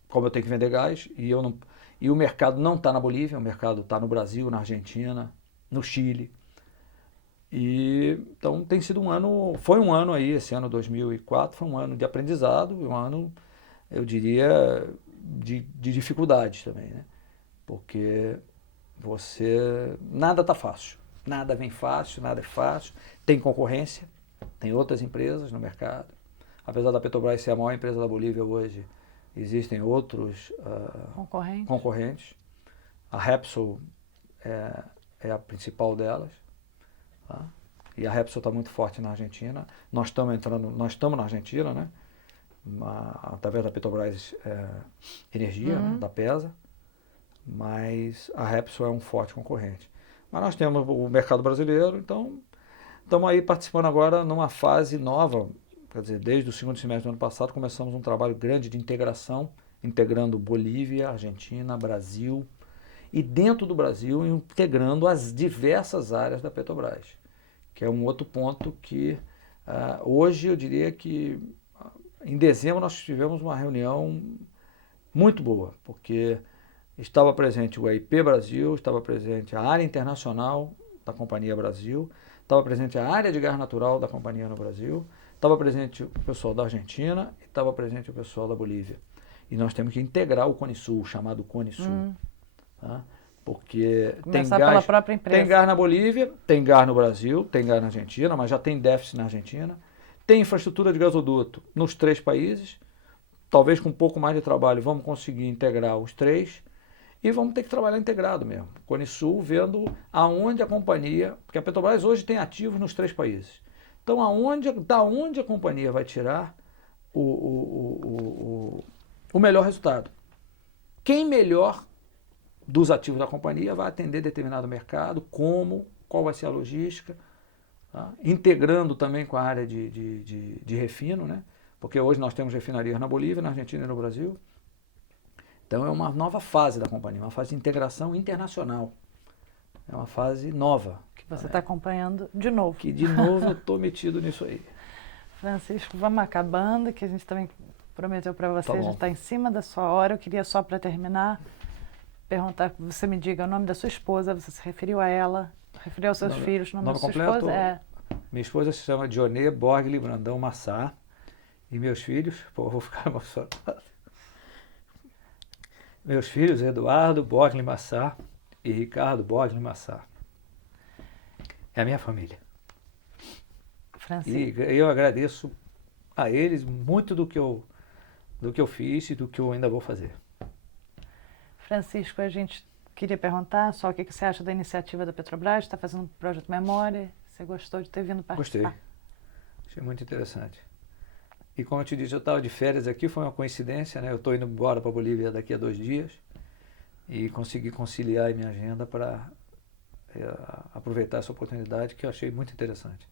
como eu tenho que vender gás, e o mercado não está na Bolívia, o mercado está no Brasil, na Argentina, no Chile. Então foi um ano aí, esse ano 2004, foi um ano de aprendizado, um ano, eu diria, de dificuldades também, né? Porque nada está fácil, nada vem fácil, nada é fácil, tem concorrência, tem outras empresas no mercado. Apesar da Petrobras ser a maior empresa da Bolívia hoje, existem outros concorrentes. A Repsol é a principal delas. Tá? E a Repsol está muito forte na Argentina. Nós estamos na Argentina, né? Através da Petrobras Energia, né? Da PESA. Mas a Repsol é um forte concorrente. Mas nós temos o mercado brasileiro, então estamos aí participando agora numa fase nova. Quer dizer, desde o segundo semestre do ano passado começamos um trabalho grande de integração, integrando Bolívia, Argentina, Brasil, e dentro do Brasil integrando as diversas áreas da Petrobras, que é um outro ponto que hoje eu diria que em dezembro nós tivemos uma reunião muito boa, porque estava presente o EIP Brasil, estava presente a área internacional da Companhia Brasil, estava presente a área de gás natural da companhia no Brasil, estava presente o pessoal da Argentina e estava presente o pessoal da Bolívia. E nós temos que integrar o Cone Sul, o chamado Cone Sul. Tá? Porque pela própria empresa. Tem gás na Bolívia, tem gás no Brasil, tem gás na Argentina, mas já tem déficit na Argentina. Tem infraestrutura de gasoduto nos 3 países. Talvez com um pouco mais de trabalho vamos conseguir integrar os 3. E vamos ter que trabalhar integrado mesmo. Cone Sul vendo aonde a companhia... Porque a Petrobras hoje tem ativos nos 3 países. Então, da onde a companhia vai tirar o melhor resultado? Quem melhor dos ativos da companhia vai atender determinado mercado, qual vai ser a logística, tá? Integrando também com a área de refino, né? Porque hoje nós temos refinarias na Bolívia, na Argentina e no Brasil. Então é uma nova fase da companhia, uma fase de integração internacional. É uma fase nova. Que você está acompanhando de novo. Que de novo eu estou metido nisso aí. Francisco, vamos acabando, que a gente também prometeu para você, Tá já está em cima da sua hora. Eu queria só para terminar, perguntar que você me diga o nome da sua esposa, você se referiu a ela, referiu aos seus filhos, o nome da sua completo, esposa Minha esposa se chama Dionê Borgli Brandão Massá. E meus filhos, eu vou ficar emocionado. Meus filhos, Eduardo Borgli Massá e Ricardo Borgli Massá. É a minha família. Francisco. E eu agradeço a eles muito do que eu fiz e do que eu ainda vou fazer. Francisco, a gente queria perguntar só o que você acha da iniciativa da Petrobras, está fazendo um projeto Memória, você gostou de ter vindo participar? Gostei. Achei muito interessante. E como eu te disse, eu estava de férias aqui, foi uma coincidência, né? Eu estou indo embora para a Bolívia daqui a 2 dias e consegui conciliar a minha agenda para aproveitar essa oportunidade que eu achei muito interessante.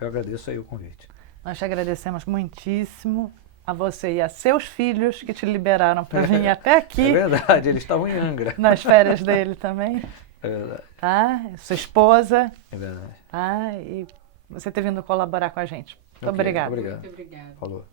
Eu agradeço aí o convite. Nós te agradecemos muitíssimo a você e a seus filhos que te liberaram para vir até aqui. É verdade, eles estavam em Angra. Nas férias dele também. É verdade. Tá? Sua esposa. É verdade. Tá? E você ter vindo colaborar com a gente. Muito obrigada. Obrigado. Muito obrigada. Falou.